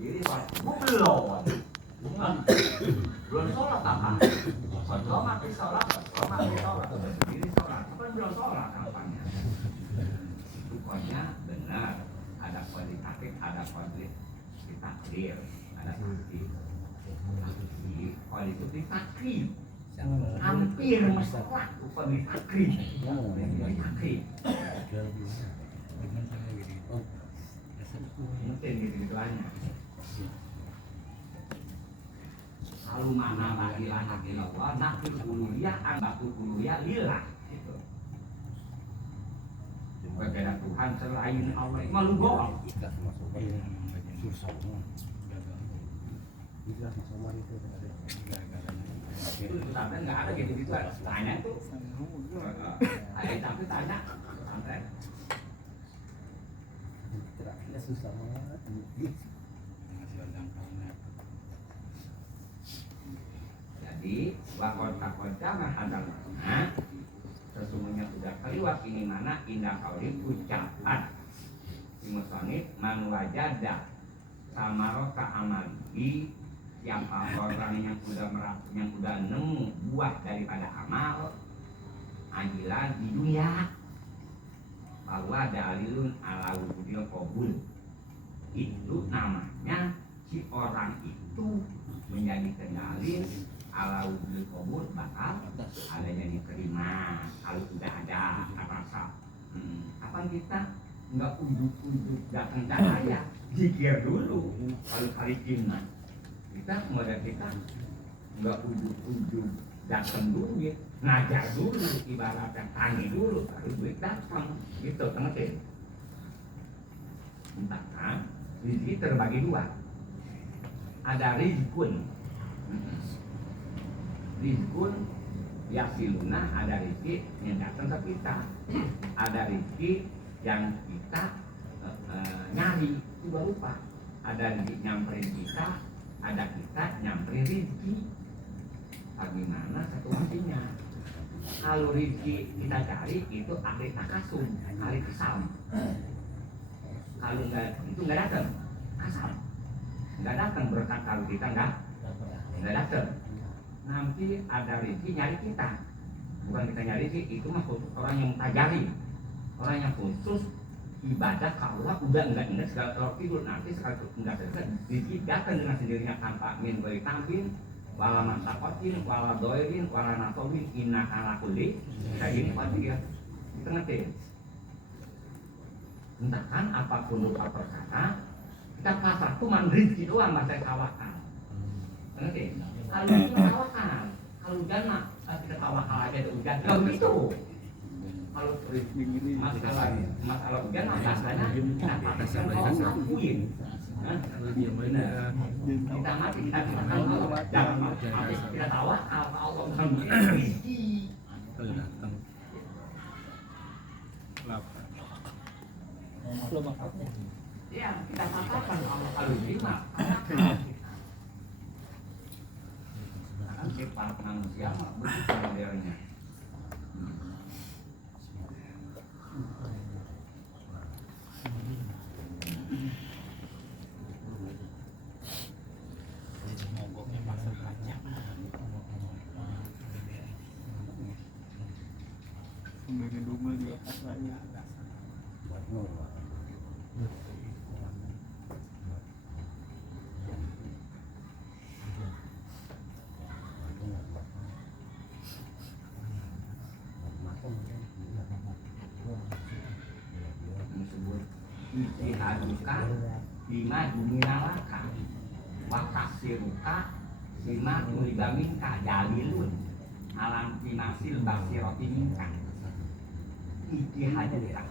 Jadi gue belum. Belum sholat apa? Kalau mati sholat, kalau mati sholat, diri sholat, apa belum sholat apanya? Pokoknya benar, ada kualitatif, ada kualitatif takdir, ada takdir. Kualitatif takdir, hampir masalah kualitatif takdir. Mungkin gitu-gituannya. Kalau mana bagi anak Allah, nakil uluhiyah, anbatul uluhiyah lillah gitu. Kepada Tuhan selain Allah, malu bohong. Itu sampai nggak ada gitu-gitu. Tanya tuh, tapi tanya, sampai. Susah banget. Jadi wakota-kota mahadal sesungguhnya sudah keliwat ini mana indah kaulim ucapan dimusonif man wajada samaroka amali siapa orang yang sudah nemu buah daripada amal ajilan di dunia bahwa dalilun ala wujudil qabul itu namanya si orang itu menjadi kendali ala wujudil qabul bakal adanya diterima kalau sudah ada rasa apa kita nggak ujuk-ujuk datang cahaya zikir dulu kalau kali kimna kita kemudian kita nggak ujuk-ujuk datang duit ngajar dulu ibaratnya tani dulu baru duit datang gitu ngerti entah kan rezeki terbagi dua ada rizkun yasiluna ada rezeki yang datang ke kita ada rezeki yang kita nyari itu berupa ada rezeki nyamperin kita ada kita nyamperin rezeki bagaimana situasinya kalau rezeki kita cari itu ahli takasum ahli kesam kalau itu nggak datang kasam nggak datang berkat kalau kita nggak datang nanti ada rezeki nyari kita bukan kita nyari sih itu mah khusus orang yang tajari orang yang khusus ibadah kalau udah nggak ingat segala kalau tidur nanti sekali nggak selesai rezeki datang dengan sendirinya tanpa min beri tampil wala masakotin wala doirin wala nasobin inna ala kulli kayak gini pasti ya kita ngerti entahkan apapun lupa perkata kita pasrah tuh mandiri doang bahasa tawakal ngerti kalau kita tawakal kalau hujan mah kita tawakal aja tuh hujan nggak begitu kalau masalah hujan mah biasanya kita pasrah kalau ngakuin kita mati kita katakan jangan mati kita tawakal Allah bukan rezeki ya kita katakan Allah kalau terima kan sifat manusia begitu modelnya ihaduka bima duminalaka wakasiruka bima mulibaminka dalilun alam finasil basiroti minka ihaduka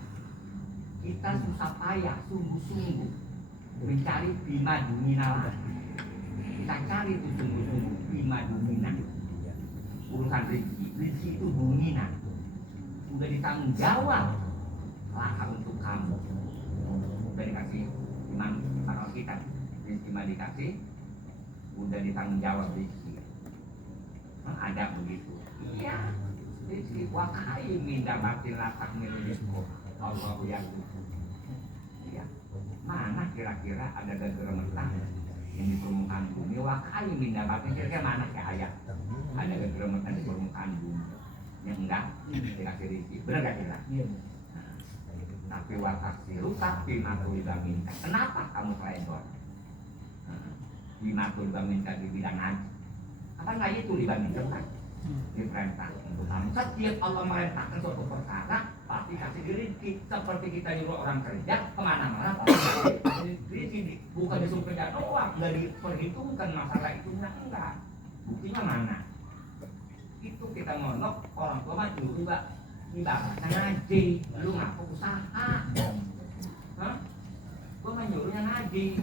kita susah payah sungguh-sungguh mencari bima duminalaka kita cari itu sungguh-sungguh bima dumina urusan rezeki itu dumina udah ditanggung jawab laka untuk kamu udah dikasih iman akal kita iman dikasih udah ditanggung jawab rezeki ada begitu iya rezeki wakai minta batin latak milikku Allah yang iya mana kira-kira ada gegeremetan kayu mendapatkan kira-kira mana kayak ada kegeremetan di permukaan bumi yang enggak dikasih rezeki, benar gak kira? Tapi watak siru tapi makhluk minta. Kenapa kamu teledor? Makhluk minta di bidang haji. Apa nggak itu dibandingkan kan? Diperintah untuk kamu. Setiap Allah merintahkan suatu perkara pasti kasih rezeki. Seperti kita nyuruh orang kerja kemana-mana pasti kasih rezeki. Bukan disuruh kerja doang, nggak diperhitungkan masalah itu enggak. Buktinya mana? Itu kita ngonok orang tua mah juga ibaratnya ngaji, lu ngaku usaha. Hah? Gua mah nyuruhnya ngaji.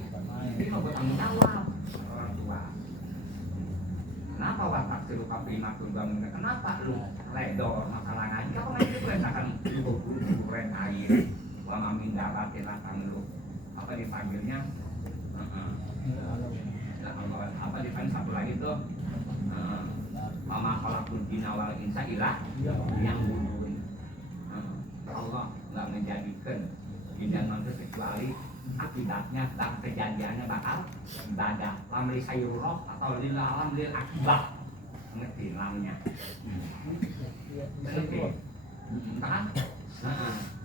Ini mau gue tanggung jawab orang tua. Kenapa watak siru kapi makhluk bangun? Kenapa lu ledor masalah ngaji? Kau ngaji itu perintahkan lu perintah air. Wa mamin dapatin latang lu. Apa dipanggilnya? Apa dipanggil satu lagi tuh? Mama khalaqul jinna wal insa illa liya'budun. Allah nggak menjadikan jin dan manusia kecuali akibatnya dan kejadiannya bakal ibadah. Lamli sayurroh atau lamli akibat. Ngerti lamnya? Ngerti? Entah?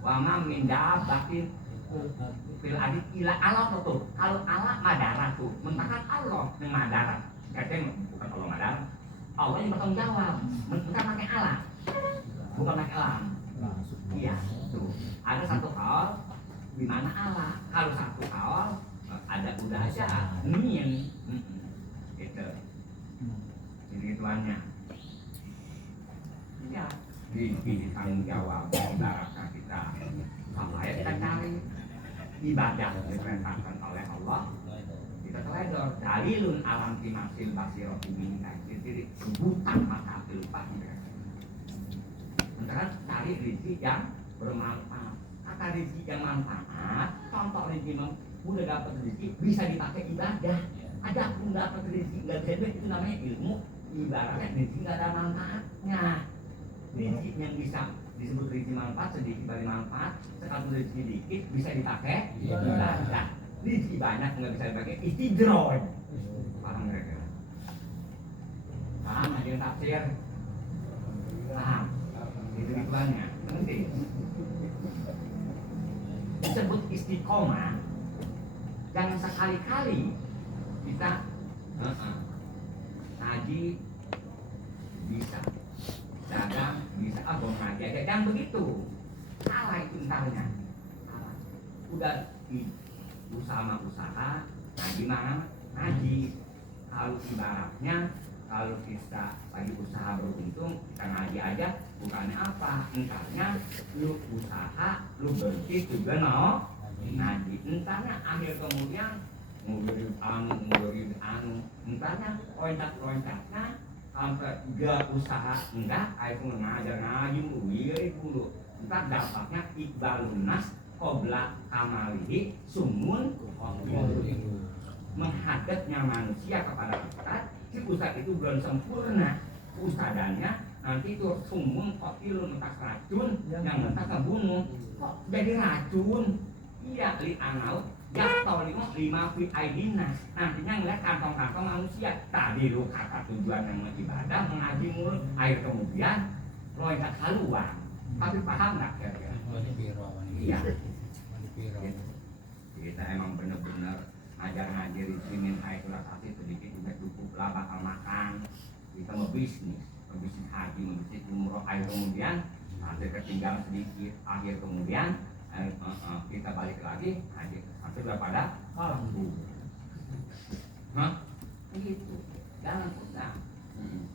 Wama minda batin fil adit ila Allah tuh. Kalau Allah madarat tuh, mentakan Allah yang madarat. Katanya bukan Allah madarat. Allah yang bertanggung jawab, bukan pakai Allah, bukan pakai alam. Iya, tuh. Ada satu hal di mana Allah. Kalau satu hal ada udah aja. Ini yang gitu. Ini tuannya. Ya, di tanggung jawab ibaratnya kita. Apa ya kita cari ibadah diperintahkan oleh Allah. Kita teledor dalilun alam kimasil basiroti minta jadi buta mata pelupa mereka. Sementara cari rezeki yang bermanfaat. Kata rezeki yang manfaat, contoh rezeki udah dapat rezeki bisa dipakai ibadah. Ada pun dapat rezeki nggak bisa itu namanya ilmu. Ibaratnya rezeki nggak ada manfaatnya. Rezeki yang bisa disebut rezeki manfaat sedikit dari manfaat, sekali rezeki sedikit bisa dipakai ibadah. Rezeki banyak nggak bisa dipakai istidroj. Paham mereka? Paham aja yang tafsir? Paham? Itu ritualnya. Nanti disebut istiqomah. Jangan sekali-kali kita ngaji bisa, dagang bisa, ngaji aja. Jangan begitu. Salah itu entarnya. Salah. Udah usaha ngaji mana? Ngaji. Kalau ibaratnya kalau kita lagi usaha beruntung kita ngaji aja, bukannya apa? Entarnya lu usaha, lu bersih juga ngaji. Entarnya akhir kemudian ngurusin anu, entarnya loncat-loncatnya sampai gak usaha enggak, itu ngajar ngaji dulu. Entar dapatnya iqbalun nas qobla kamalihi sumun menghadapnya manusia kepada ustad. Si ustad itu belum sempurna ustadannya, nanti itu sumun kotilun mentas racun yang mentas ngebunuh. Kok jadi racun? Iya, li anau jatuh lima fi aidina. Nantinya ngeliat kantong-kantong manusia. Tadi lu kata tujuan yang ibadah mengaji mulu, air kemudian loncat haluan. Tapi paham nggak kira-kira? Iya. Kita emang bener-bener ngajar-ngajar di sini air kulasasi sedikit udah cukup lah bakal makan. Kita mau bisnis haji, mau bisnis umroh, air kemudian hasil ketinggalan sedikit, akhir kemudian kita balik lagi haji hasil daripada kalbu. Hah? Gitu. Jangan sudah.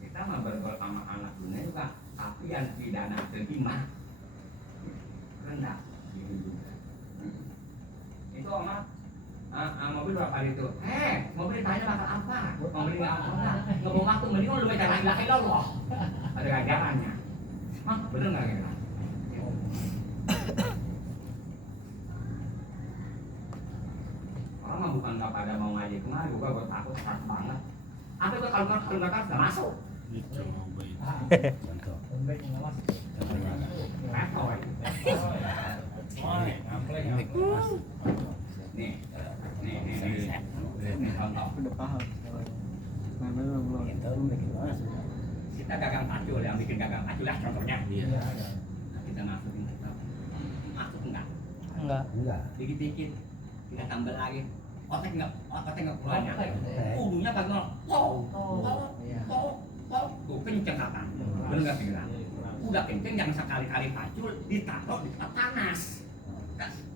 Kita mah bergaul sama anak dunia juga, tapi yang pidana terima rendah. Itu Oma mobil berapa itu? Mobil tanya bakal apa? Mobil nggak apa? Nggak mau waktu mending lu baca la ilaha illallah. Ada ajarannya. Mah bener nggak kira? Orang mah bukan nggak pada mau ngaji kemari, bukan buat takut banget. Apa itu kalau mereka sudah masuk? Nih contoh. Itu bikin masuk. Kita gagang pacul, yang bikin gagang pacul lah contohnya. Nah, kita masukin kita masuk enggak? Enggak. Dikit-dikit kita tambah lagi. Otaknya enggak keluarnya. Otek. Ujungnya kagak. Tuh kenceng apa? Bener nggak bilang? Udah kenceng jangan sekali-kali pacul ditaruh di tempat panas.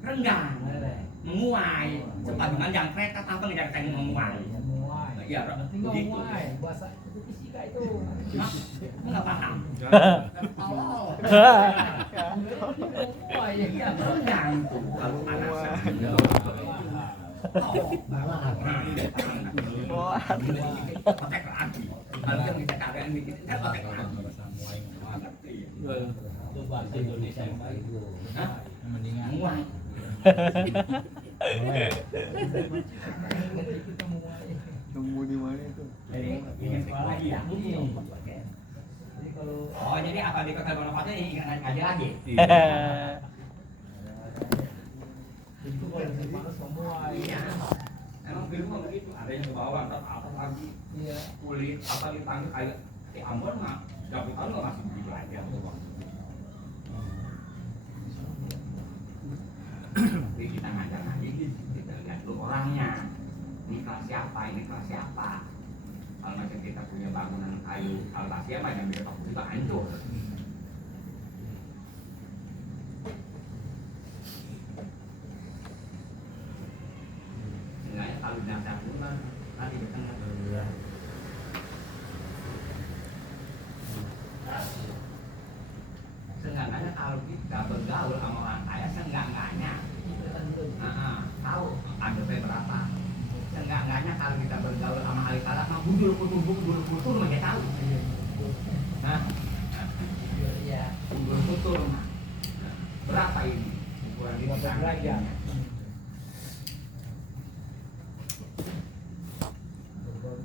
Renggang, menguai. Sebagaimana yang kereta tanpa ngejar menguai. Iya, begitu. Bahasa itu fisika itu. Enggak paham. Oh. Iya, renggang tuh kalau panasan. Otek lagi. Kalau yang kita keadaan dikit, kan otek lagi. Itu bahasa Indonesia yang baik. Hah? Mendingan. Muai. Kita muai. Tunggu di mana itu? Jadi ini sekolah lagi ya. Jadi kalau Oh, jadi apa di Kota Bonokoto ini ingat ngaji lagi? itu kalau di panas memuai. Iya. Emang film mah begitu, ada yang ke bawah, ntar apa lagi Iya. kulit apa dipanggil kayak di Ambon mah setiap tahun nggak masih begitu aja. Jadi kita ngajar ngaji, kita lihat dulu orangnya. Ini kelas siapa, ini kelas siapa. Kalau macam kita punya bangunan kayu albasia mah yang besok juga hancur. Seenggaknya kalau dasar pun kan tadi bertengah. Seenggaknya kalau kita bergaul sama orang kaya, seenggaknya tahu ada berapa. Seenggaknya kalau kita bergaul sama ahli kalak mah budul kutur mah dia tahu. Nah, Iya. budul kutur mah berapa ini ukuran di Derajat.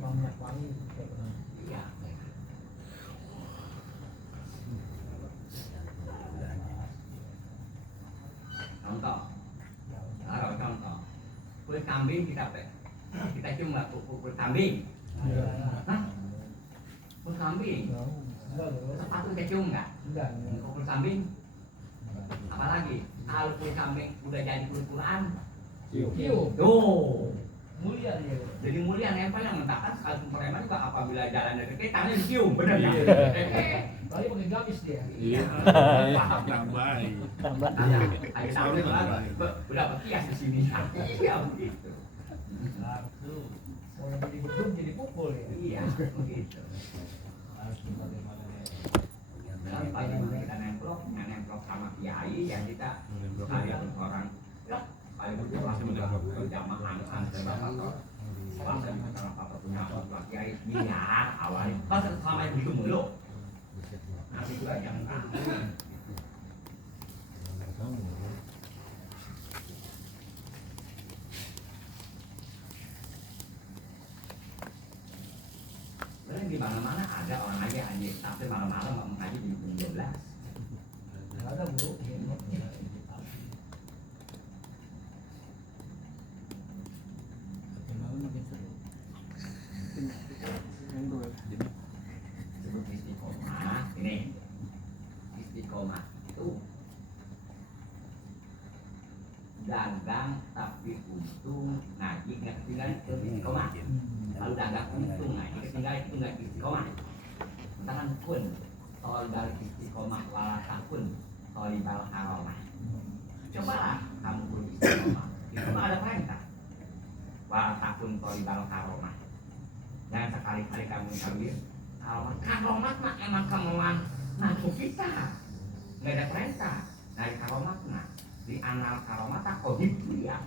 Minyak wangi. Iya. Contoh, kalau contoh, kulit kambing kita cium nggak kulit kambing? Hah? Kulit kambing? Sepatu kita cium nggak? Enggak. Kulit kambing? Apalagi kalau kulit kambing udah jadi kulit Quran, Cium. tuh Mulia dia. jadi mulia nempel yang mentakan sekali preman juga apabila jalan dari kita tangannya dicium, bener ya? Kali pakai gamis dia. Iya. Paham. Tambahin. Ada tahun lagi, udah pekias di sini. Iya begitu. Mau yang jadi gedung jadi pukul ya. Iya begitu. Dan paling kita nemplok sama kiai yang kita kayak orang ya paling betul langsung berjamaah angkat dan bapak langsung kalau bapak punya orang kiai miliar awalnya pas selama itu begitu mulu nanti juga yang di mana-mana ada orang aja anjing tapi malam-malam nggak mengaji di jam 12. Nggak ada bro. Sebut istiqomah ini istiqomah itu dagang tapi untung ngaji nggak ketinggalan itu istiqomah. Kalau dagang untung ngaji ketinggalan itu nggak istiqomah. Tangan pun soal dari istiqomah walakah pun soal ibal karomah. Cobalah kamu pun istiqomah. Itu mah ada perintah. Walakah pun soal ibal karomah. Jangan sekali-kali kamu ngambil karomat mah emang kemauan nafsu kita. Nggak ada perintah dari karomat mah. Di anal karomat kodit dunia.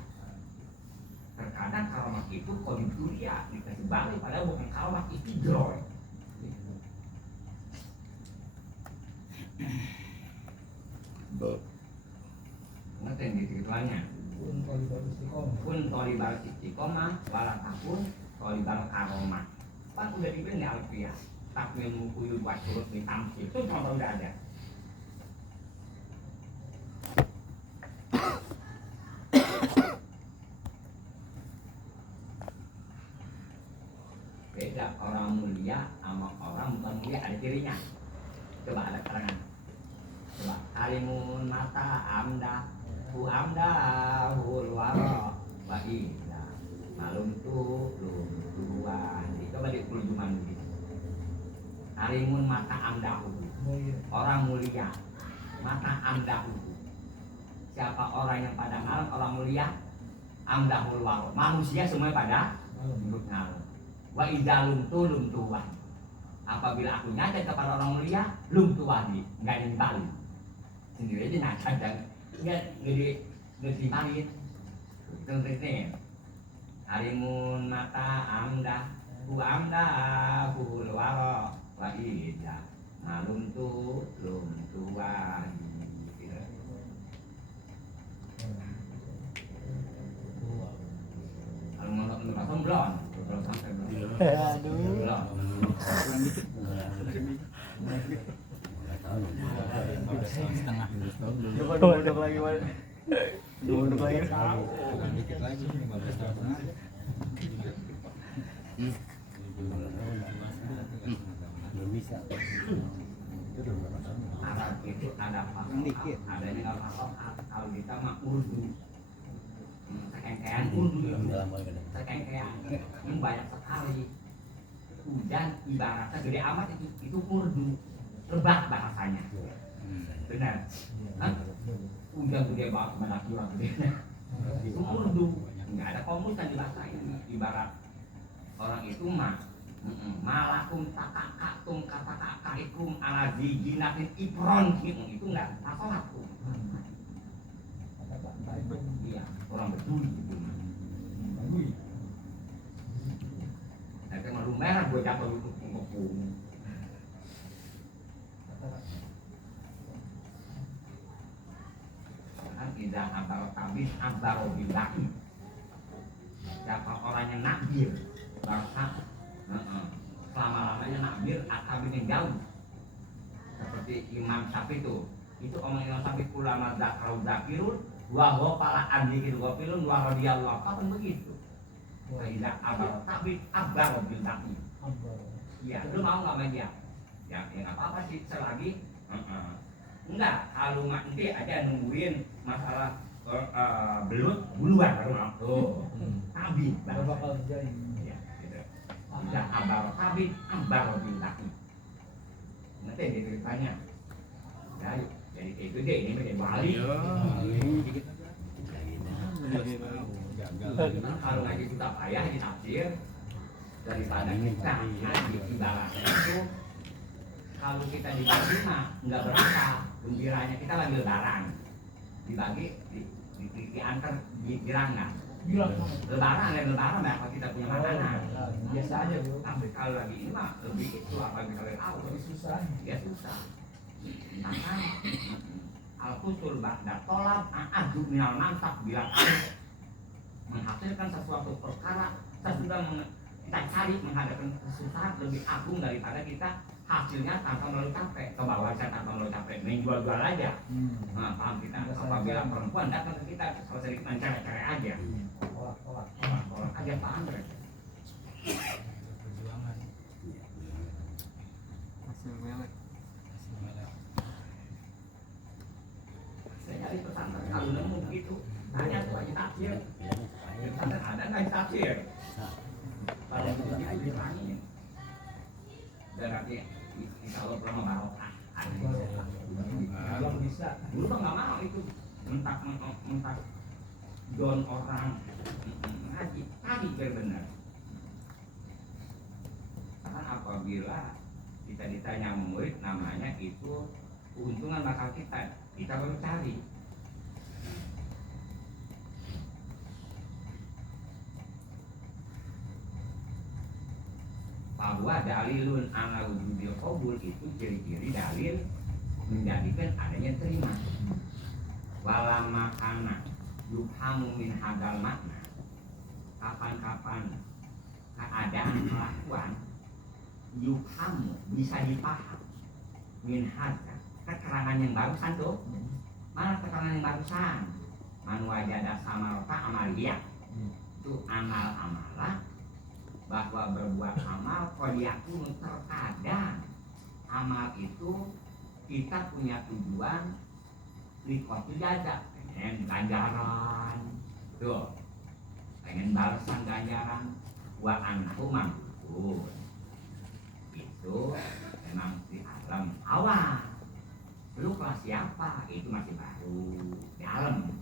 Terkadang karomat itu kodit dunia dikasih balik padahal bukan karomat itu droy. Ngerti yang gitu-gituannya. Pun tolibal istiqomah walakapun tolibal karomah. Kan udah dibilang ya alfiah. Takmil mukuyud buat surut di tamsil itu contoh udah ada. Beda orang mulia sama orang bukan mulia ada cirinya. Coba ada keterangan. Coba kalimun mata amda hu amda hul waro wa ida malum tu lum dua. Coba diterjemahkan begitu. Kalimun mata amdahu orang mulia mata amdahu. Siapa orang yang pada malam orang mulia amdahul waro. Manusia semua pada malam. Wa idza lum tuwa. Apabila aku nyata kepada orang mulia, lum tuwani, enggak dibalik. Sendiri aja nyata dan enggak dibalik. Tentunya. Harimun mata amda, hu waro wa idza lum tuwani. Kalau mau nonton belum? Belum sampai belum. Aduh. Belum. Setengah. Duduk lagi Pak. Duduk lagi. Dikit lagi 15 tahun. Belum bisa. Arab itu ada fasohat, adanya nggak fasohat. Kalau kita mah urdu, sekengkean urdu, sekengkean ini banyak sekali. Hujan ibaratnya gede amat itu urdu, rebah bahasanya. Benar? Hah? Hujan gede banget mana kurang gedenya. Itu urdu, nggak ada komus di bahasa ini. Ibarat orang itu mah malakum takakatum kata kakaikum ala dijinatin ipron itu enggak fasohat tuh. Iya, orang betul gitu. Nah, kalau malu merah gue jatuh itu ngepung. Kan tidak abal tabis abal bilahi. Siapa orang yang nakbir bangsa selama-lamanya nakbir akabin yang jauh seperti Imam Syafi'i itu omong Imam Syafi'i ulama zakarau zakirun wahwa pala andi gitu gopilun wa radiyallahu kan begitu. Tidak abal tabis abal bilahi. Iya, lu mau nggak main dia? Ya nggak apa-apa sih selagi enggak kalau nanti aja nungguin masalah belut buluan baru mau tuh tabis Bakal jadi. tidak abar tabib abar bilahi. Nanti dia ceritanya. Ya, jadi itu deh ini menjadi Bali. Kalau ngaji kita payah di tafsir daripada kita ngaji ibaratnya itu kalau kita dibagi mah nggak berasa gembiranya kita lagi lebaran dibagi diantar di rangga. Lebaran apa kita punya makanan Biasa aja bro. tapi kalau lagi ini mah lebih itu apa yang kalian tahu Lebih susah. ya susah makan al-qusul ba'da tolab a'adu minal mantap bila menghasilkan sesuatu perkara sesudah kita cari menghadapi kesusahan lebih agung daripada kita hasilnya tanpa melalui capek ke bawah saya tanpa melalui capek menjual-jual aja. Nah, paham kita apabila perempuan datang ke kita selesai mencari-cari aja tolak aja paham mereka. Perjuangan. Hasil melek. Saya nyari pesantren kalau nemu begitu tanya tuh aja tafsir pesantren ada nggak tafsir kalau begitu ditanya dan nanti kalau pernah barokah Belum bisa. dulu kan nggak mau itu mentak don orang ngaji tadi benar karena apabila kita ditanya murid namanya itu keuntungan bakal kita baru cari. Bahwa dalilun ala wujubil qabul itu ciri-ciri dalil menjadikan adanya terima. Walama kana yufhamu min hadal makna. Kapan-kapan keadaan kelakuan yufhamu bisa dipaham min hadal keterangan yang barusan tuh. Mana keterangan yang barusan? Man wajada samarota amaliyah. Itu amal-amalah bahwa berbuat amal qadiyakun terkadang amal itu kita punya tujuan liqatil jaza, pengen ganjaran tuh, pengen balasan ganjaran wa anhu mampu itu memang di alam awal. Lu kelas siapa? Itu masih baru di alam.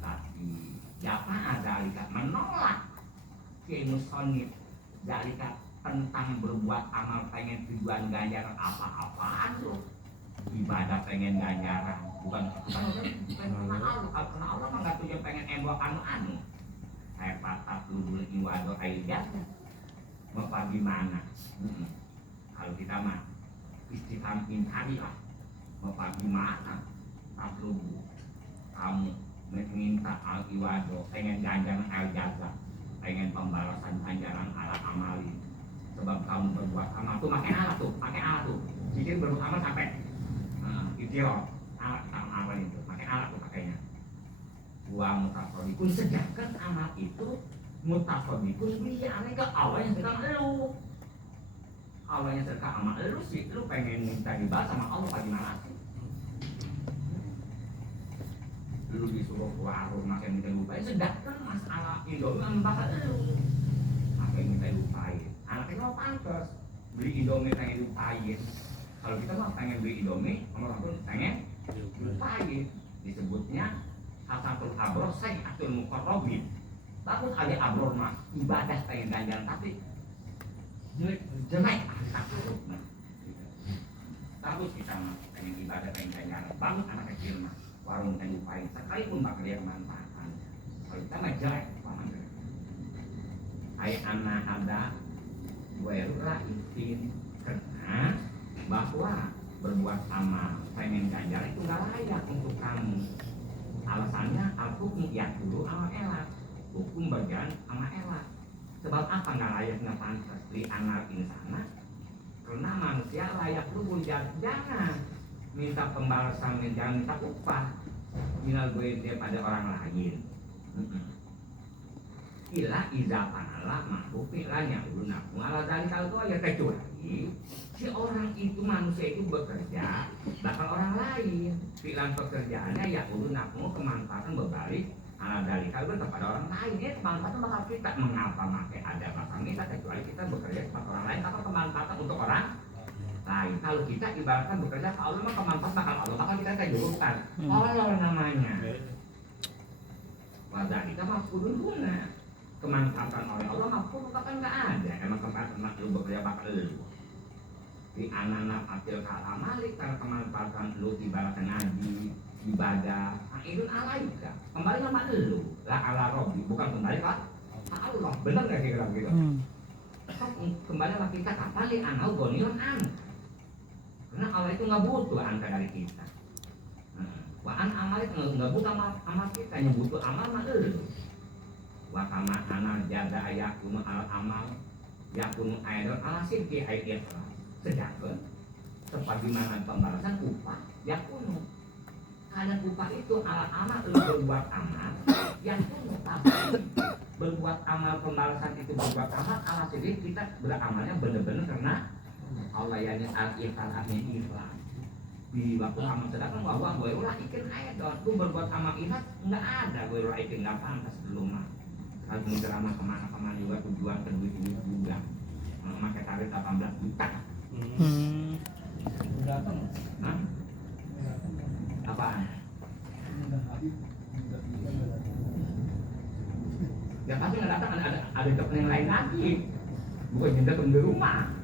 Tapi siapa ada lihat menolak kemusonit dalika tentang berbuat amal pengen tujuan ganjaran apa-apaan tuh, ibadah pengen ganjaran bukan kena Allah. Kalau kena Allah mah nggak tujuan pengen embok anu kayak patah dulu iwado aidanya mau gimana. Kalau kita mah istiqamin hari lah mau gimana. Kalau kamu meminta al iwado pengen ganjaran al jaza, pengen pembalasan ganjaran ala amali, sebab kamu berbuat amal tuh pakai alat tuh jadi berbuat amal sampai idiot alat amal itu pakai alat tuh pakainya. Wa mutasaddiqun sedangkan amal itu mutasaddiqun dia aneh ke Allah yang sedang lu. Allah yang sedang amal lu sih, lu pengen minta dibalas sama Allah bagaimana sih? Lu disuruh ke warung makan minta lupain, sedangkan masalah Indomie yang bakal lu makan minta lupain. Anaknya mau pantas beli Indomie pengen lupain. Kalau kita mah pengen beli Indomie, orang pun pengen lupain. Disebutnya hasatul abror sayyatul muqarrabin. Bagus aja abror mah ibadah pengen ganjaran tapi jelek takut. Bagus kita mah pengen ibadah pengen ganjaran. Bagus anak kecil mah warung dan lupain sekalipun bakal dia manfaatkan. Kalau kita mah jelek paman. Ayat anak ada wairula itin karena bahwa berbuat amal pengen ganjaran itu nggak layak untuk kamu. Alasannya al-hukum dulu amal elak, hukum bagian amal elak. Sebab apa nggak layak nggak pantas di anak insana? Karena manusia layak dulu jangan minta pembalasan, jangan minta upah minal gue pada orang lain. Ila iza panala mahbubi lanya guna malah dari kalau itu ya kecuali si orang itu manusia itu bekerja bakal orang lain pikiran pekerjaannya ya guna kemanfaatan berbalik ala dari kalau kepada orang lain ya kemanfaatan bakal kita mengapa pakai ada bakal kita kecuali kita bekerja kepada orang lain apa kemanfaatan untuk orang lain. Kalau kita ibaratkan bekerja ke Allah mah kemanfaatan bakal Allah bakal kita kejurukan Allah namanya wadah kita mah kudu guna kemanfaatan oleh Allah maupun bahkan nggak ada emang kemanfaatan lu bekerja bakal lu di anak-anak akil kalah malik karena kemanfaatan lu ibaratkan ngaji ibadah nah itu alaika kembali sama lu lah ala Robbi bukan kembali ke Allah benar nggak kira-kira gitu kembali sama kita kapali anau gonion karena Allah itu nggak butuh angka dari kita waan amal itu nggak butuh amal kita yang butuh amal mah lu wakama anal jaga yakunu al amal yakunu aidon ala sirki aidiyah sedangkan sebagaimana pembalasan upah yakunu karena upah itu ala amal lu berbuat amal yakunu berbuat amal pembalasan itu berbuat amal ala sirki kita beramalnya benar-benar karena Allah yang al-ikhlas ikhlas di waktu amal sedangkan bahwa gue ulah ikin aidon lu berbuat amal ikhlas nggak ada gue ulah ikin nggak pantas belum mah. Kalau ceramah kemana-kemana juga tujuan ke duit ini juga memakai tarif 18 juta. Datang. Hah? Apaan? Ya pasti nggak datang ada job yang lain lagi. Bukan yang datang di rumah.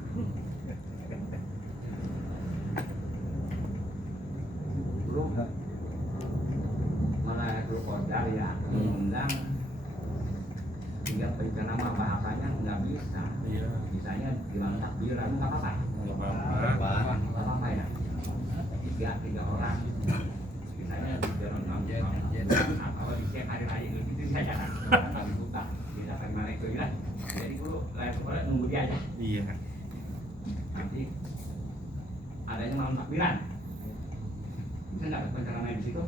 Belum malah itu kodar ya mengundang hingga perencana mah bahasanya nggak bisa. Iya. Bisanya bilang takbiran nggak apa-apa. Nggak apa-apa ya. Tiga orang. Bisanya bilang apa di siang hari raya itu saja kan. Kami buka. Tidak akan mana itu ya. Jadi dulu layak nunggu dia aja. Iya. Nanti adanya malam takbiran. Bisa nggak perencanaan di situ?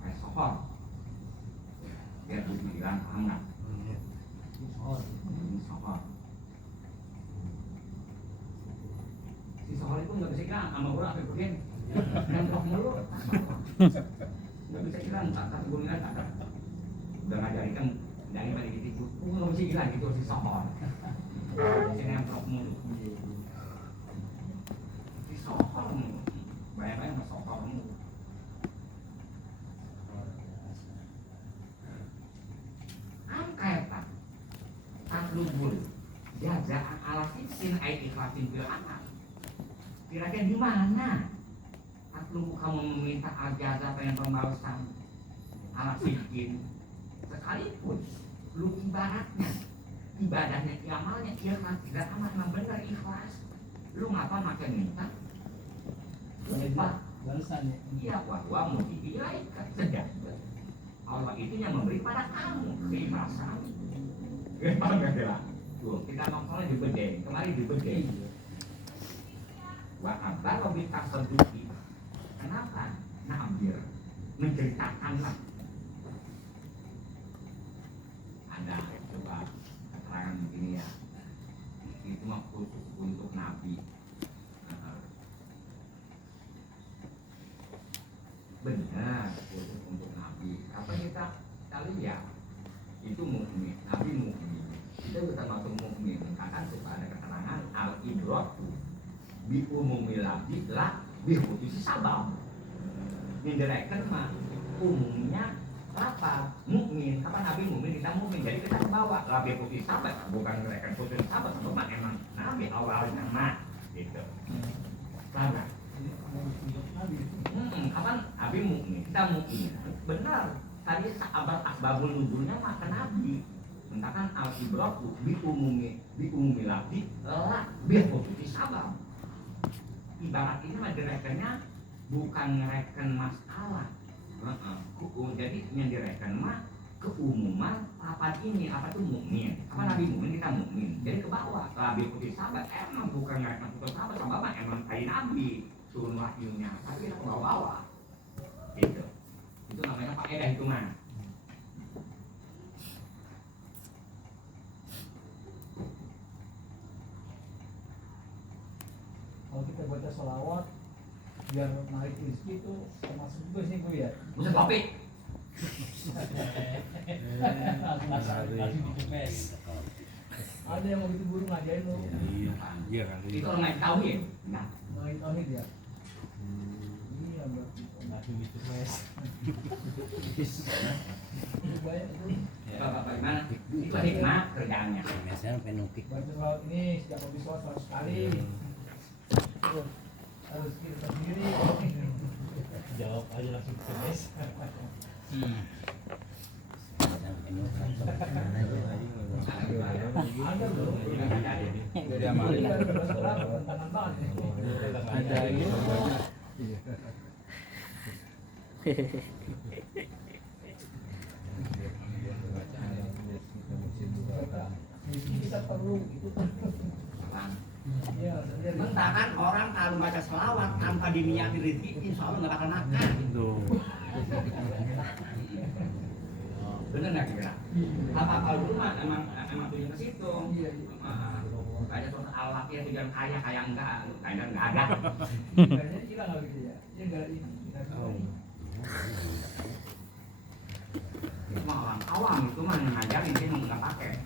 Kayak sohor. Biar dibilang hangat. Ini sohor. Si sohor itu nggak bisa kira sama orang apa begini. Yang roh mulu. Nggak bisa kira tak gue nggak ada. Udah ngajarin kan dari balik itu. Nggak bisa kira gitu si sohor. Sini yang roh mulu. Si sohor mulu. Bayang-bayang sama sohor mulu. Angkat tak lubul jazaan ala fitin ay ikhlasin bil amal. Kira-kira di mana tak lubu kamu meminta ajaza pengen pembalasan ala fitin sekalipun lu ibaratnya ibadahnya amalnya ikhlas tidak amat memang benar ikhlas lu ngapa makin minta lupa Balasan ya. iya wah mau dibilaikan sedang Allah itu yang memberi pada kamu keikhlasan. Paham nggak sih lah? Tuh kita nongkrongnya di bedeng, kemarin di bedeng. Wa abba lebih tasaduki. Kenapa? Nabir menceritakanlah. Ada coba keterangan begini ya. Itu mah khusus untuk nabi. Benar khusus untuk nabi. Apa kita lihat itu mukmin, nabi mukmin. Kita bisa masuk mukmin karena suka ada keterangan al ibratu bi umumil abdi la bi khususi sabab. Menjelaskan mah umumnya apa mukmin, apa nabi mukmin kita mukmin. Jadi kita bawa lebih khusus sahabat, bukan mereka khusus sahabat, cuma emang nabi awalnya mah gitu. Karena kapan nabi mukmin, kita mukmin. Benar. Tadi sahabat asbabul nuzulnya mah ke nabi. Mentakan al ibratu bi umumi labdi la bi khususi sabab. Ibarat ini mah direkennya bukan ngereken masalah. Jadi yang direken mah keumuman apa ini apa tuh mukmin. Apa nabi mukmin kita mukmin. Jadi ke bawah lebih khusus sabab emang bukan ngereken khusus sabab sabab emang kayak nabi turun wahyunya tapi kita ke bawah. Gitu. Itu namanya faedah itu mah. Kalau kita baca sholawat biar naik rezeki itu termasuk juga sih Bu ya. Buset kopi. Ada yang mau gitu guru ngajarin lo. Iya kali. Itu orang naik tauhid. Nah, Naik tauhid ya. Iya berarti. Banyak tuh. Bapak gimana? Itu hikmah kerjaannya. Biasanya penukik. Baca sholawat ini sejak habis sholat 100 kali. Terus harus kita sendiri. Jawab aja langsung ke mes. Ada belum? Jadi amal. Tantangan banget. Ada gitu. Kita perlu itu. Iya, Mentakan orang kalau baca selawat tanpa diniati rezeki, insya Allah nggak bakal makan. Tuh. Bener nggak kira? Apa dulu mah emang tujuan ke situ. Baca surat al-Waqiah tujuan kaya enggak, kaya nggak ada. Kayaknya kita nggak gitu ya. Dia nggak ini. Itu mah orang awam itu mah ngajarin dia nggak pakai.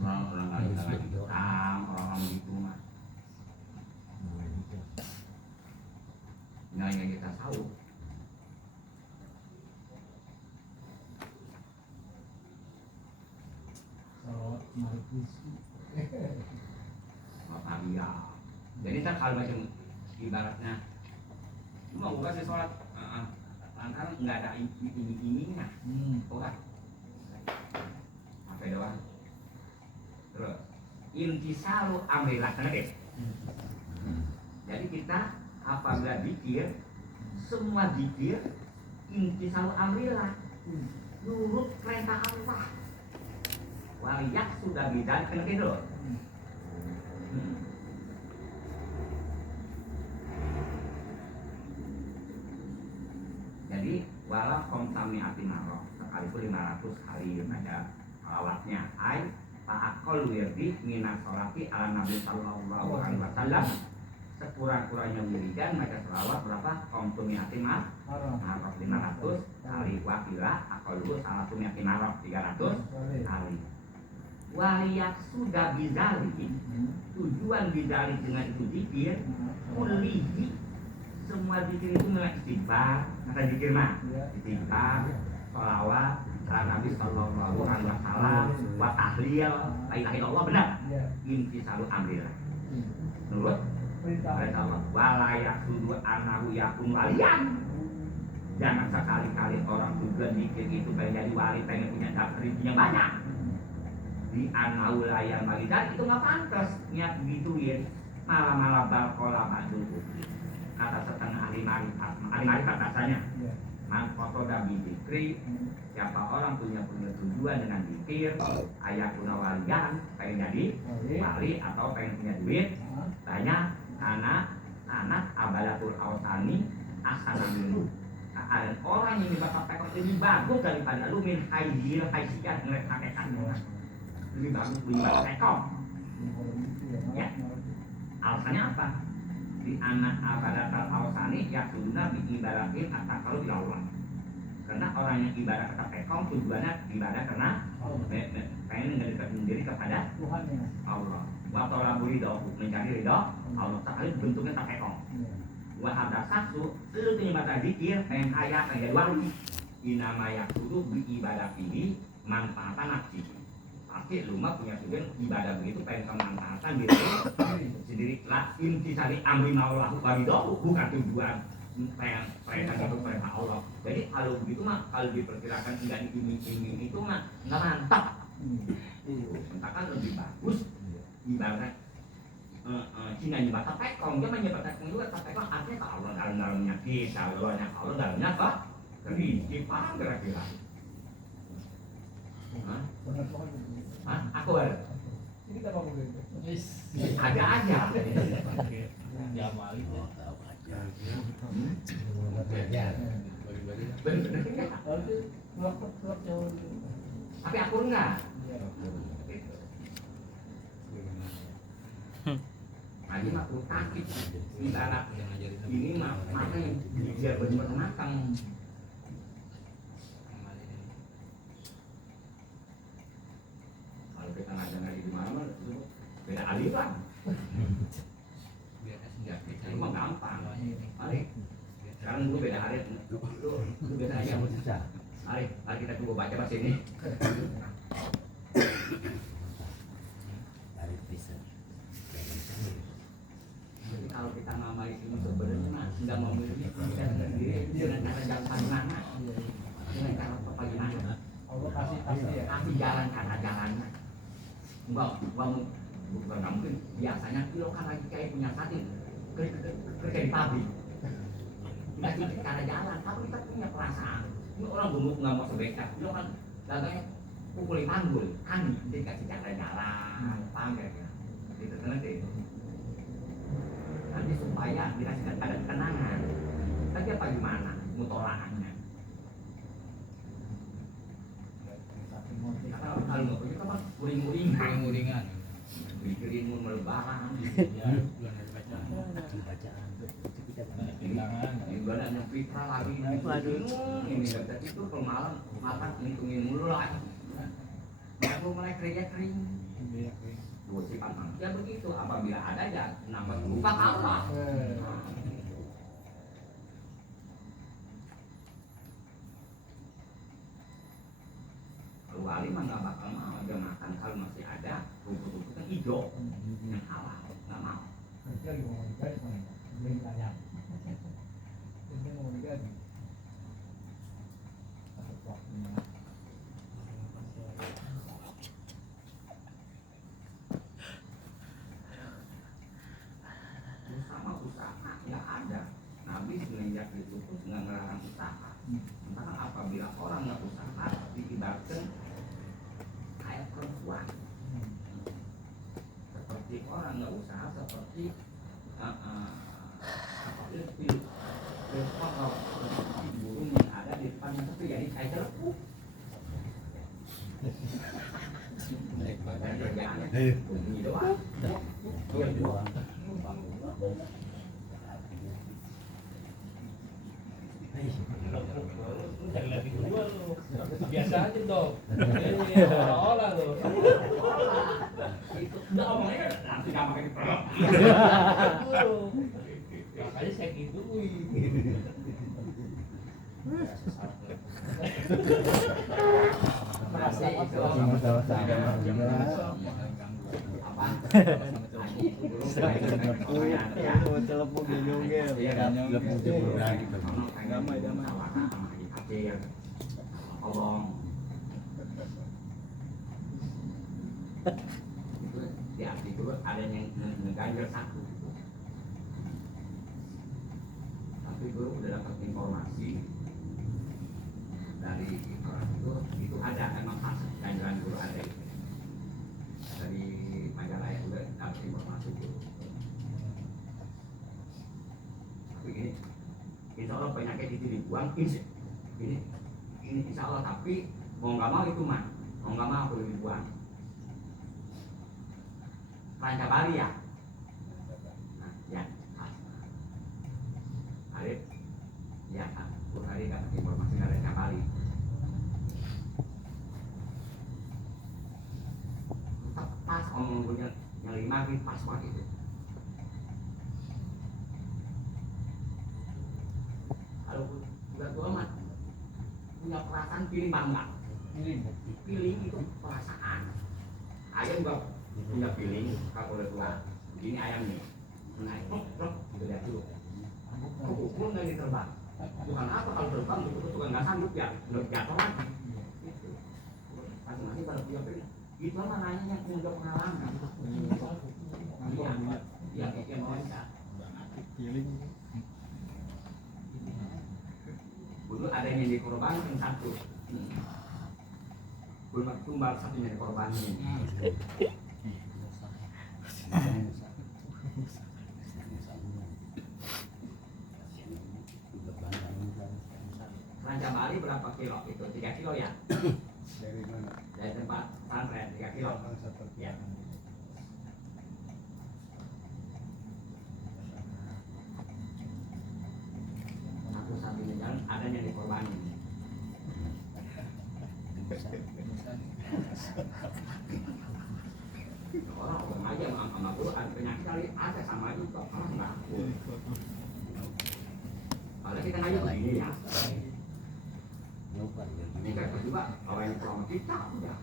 Orang nggak bisa lagi orang gitu mah. Nilainya kita tahu. Salawat naik rezeki. Bapak dia. Jadi kan kalau macam ibaratnya cuma bukan sih sholat lantaran nggak ada ini-ininya. Bukan. Apa doang? intisalu amrillah kenapa? Jadi kita apabila zikir, semua zikir intisalu amrillah, nurut perintah Allah. Waliyak sudah bidan kenapa itu? Jadi walau komsami ati marok sekalipun 500 kali baca salawatnya ay ta'akol wirdi minas sholati ala nabi sallallahu alaihi wasallam, sekurang-kurangnya wiridan baca salawat berapa? Komsami ati marok 500 kali wakila akol dulu salah ati marok 300 kali. Waliyak sudah bizali, tujuan bizali dengan itu zikir kulihi, semua zikir itu memang istighfar, kata zikir mah istighfar, sholawat, Nabi sallallahu alaihi wasallam, wa tahlil, la ilaha illallah, benar. Intisalu amrillah. Menurut perintah Allah, walayak sudu anahu yakun waliyan. Jangan sekali-kali orang tujuan zikir itu pengen jadi wali, pengen punya daftar yang banyak. Di anahu layar malidan itu nggak pantas niat gituin, malah balkola madu. Kata setengah ahli marifat rasanya mangkoto dan bidikri, siapa orang punya tujuan dengan zikir ayat walian, pengen jadi wali atau pengen punya duit tanya anak abadatul awsani asana minum. Ada orang yang dibaca pekot lebih bagus daripada lu min haizil haisiat ngelek hakikat, lebih bagus dibaca pekot ya. Alasannya apa? Di anak abadatul awsani ya sudah diibaratin atau kalau dilawang, karena orang yang ibadah kata pekong tujuannya ibadah karena pengen mendekatkan diri kepada Tuhan Allah. Waktu orang ridho mencari ridho Allah, sekali bentuknya tak pekong. Wahada saksu itu penyebatan zikir pengen kaya pengen jadi wali. Inama yaksudu ibadah ini manfaatan nafsi. Pasti rumah punya tujuan ibadah begitu pengen kemanfaatan diri sendiri lah. Intisari amri maulahu waridohu, bukan tujuan perintah itu perintah Allah. Jadi kalau begitu mah, kalau diperkirakan enggak diiming-iming itu mah nggak mantap. Mentakan lebih bagus ibarat Cina nyebata pekong, dia menyebata pekong juga. Pekong artinya kalau dalam-dalamnya kita, kalau dalamnya apa? Kelinci, paham kira-kira? Aku ada. Ini kita ngomong gitu. Ada aja. Jamal itu. Bener-bener. Tapi aku enggak. Lagi mah aku takut. Ini mah mana yang biar benar-benar matang. Kalau kita ngajar di mana beda aliran. Ya, itu mah gampang. Mari. Sekarang dulu beda aliran. Lu beda aja. Mari kita coba baca bahasa ini. Jadi kalau kita ngamai ini sebenarnya nggak memiliki kita sendiri dengan cara jalan mana, dengan cara apa gimana? Allah kasih ya. Kasih jalan karena jalannya. Enggak bukan mungkin. Biasanya lo kan lagi kayak punya satin kerja di pabrik. Kita tidak cara jalan, tapi kita punya perasaan. Ini orang gemuk nggak mau sebeka, lo kan dagangnya pukuli panggul, kan dikasih cara jalan, panggil ya. Itu nanti. Nanti supaya dikasih ada kenangan. Tapi apa gimana mutolaannya? Karena kalau nggak begitu kan uring-uringan, bikin melebaran. Ini badannya fitra lagi. Ini dari itu kalau malam makan ngitungin mulu lah. Aku mulai kering. Dua sifat manusia begitu. Apabila ada ya nambah lupa Allah. Kalau wali mah nggak bakal mau dia makan kalau masih ada rumput-rumput yang hijau yang halal, nggak mau. Kerja di ngomong guys, belum tanya. Ini ngomong guys. ganteng kayak perempuan. Seperti orang nggak usah seperti burung yang ada di depannya tapi jadi kayak celepuk. Dan kerjaannya bunyi doang. Lagi dua lo. Biasa aja dong. Olah lo. Itu nggak ngomongnya nanti nggak pakai diperok. Makanya saya gituin. Masih itu apa? Telepon nyongel. Iya kan? Telepon jemuran gitu. Damai. Obong. Ya, itu ada yang ngeganjel satu. Tapi guru udah dapat informasi dari orang itu ada emang khas ganjalan guru ada itu. Dari majalah yang udah dapat informasi guru. Tapi gini, insya Allah penyakit itu dibuang ini insya Allah, tapi mau nggak mau itu mah mau nggak mau perlu dibuang. Ranca Bali ya, nah, ya, Arif, ya, Bu tadi dapat informasi dari Ranca Bali. Pas omong punya yang 5 gitu pas banget itu. Kalau udah tua mah punya perasaan pilih bangga. Pilih itu perasaan. Ayam juga punya pilih kalau udah tua. Ini ayam nih. Naik, gitu lihat dulu. Kok nggak diterbang? Bukan apa kalau terbang itu juga nggak sanggup ya, nggak jatuh lagi. Gitu. Masing-masing pada punya pilih. Itu mah nanya yang punya pengalaman. Iya, iya kayak mereka. Dulu ada yang dikorbankan satu. Belum tumbal satunya dikorbanin. Ranca Bali berapa kilo itu? 3 kilo ya? Dari mana? Dari tempat pesantren 3 kilo. Ya. Satu-satunya jalan ada yang dikorbanin. Orang aja sama guru ada penyakit kali ada sama juga orang enggak. Padahal kita aja begini ya. Ini kayak juga orang yang kurang kita udah.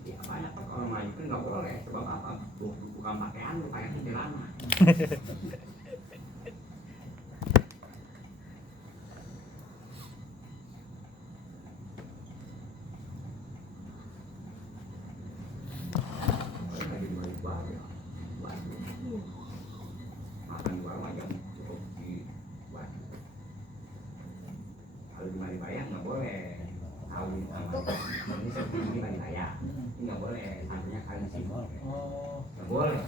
Ya banyak kan orang Melayu kan nggak boleh sebab apa? Bukan pakaian lu kayak celana. Makan di warung aja cukup di Waduh. Kalau di Maribaya nggak boleh. Kawin sama ini seperti ini Maribaya. Ini nggak boleh. Artinya kalian sih nggak boleh.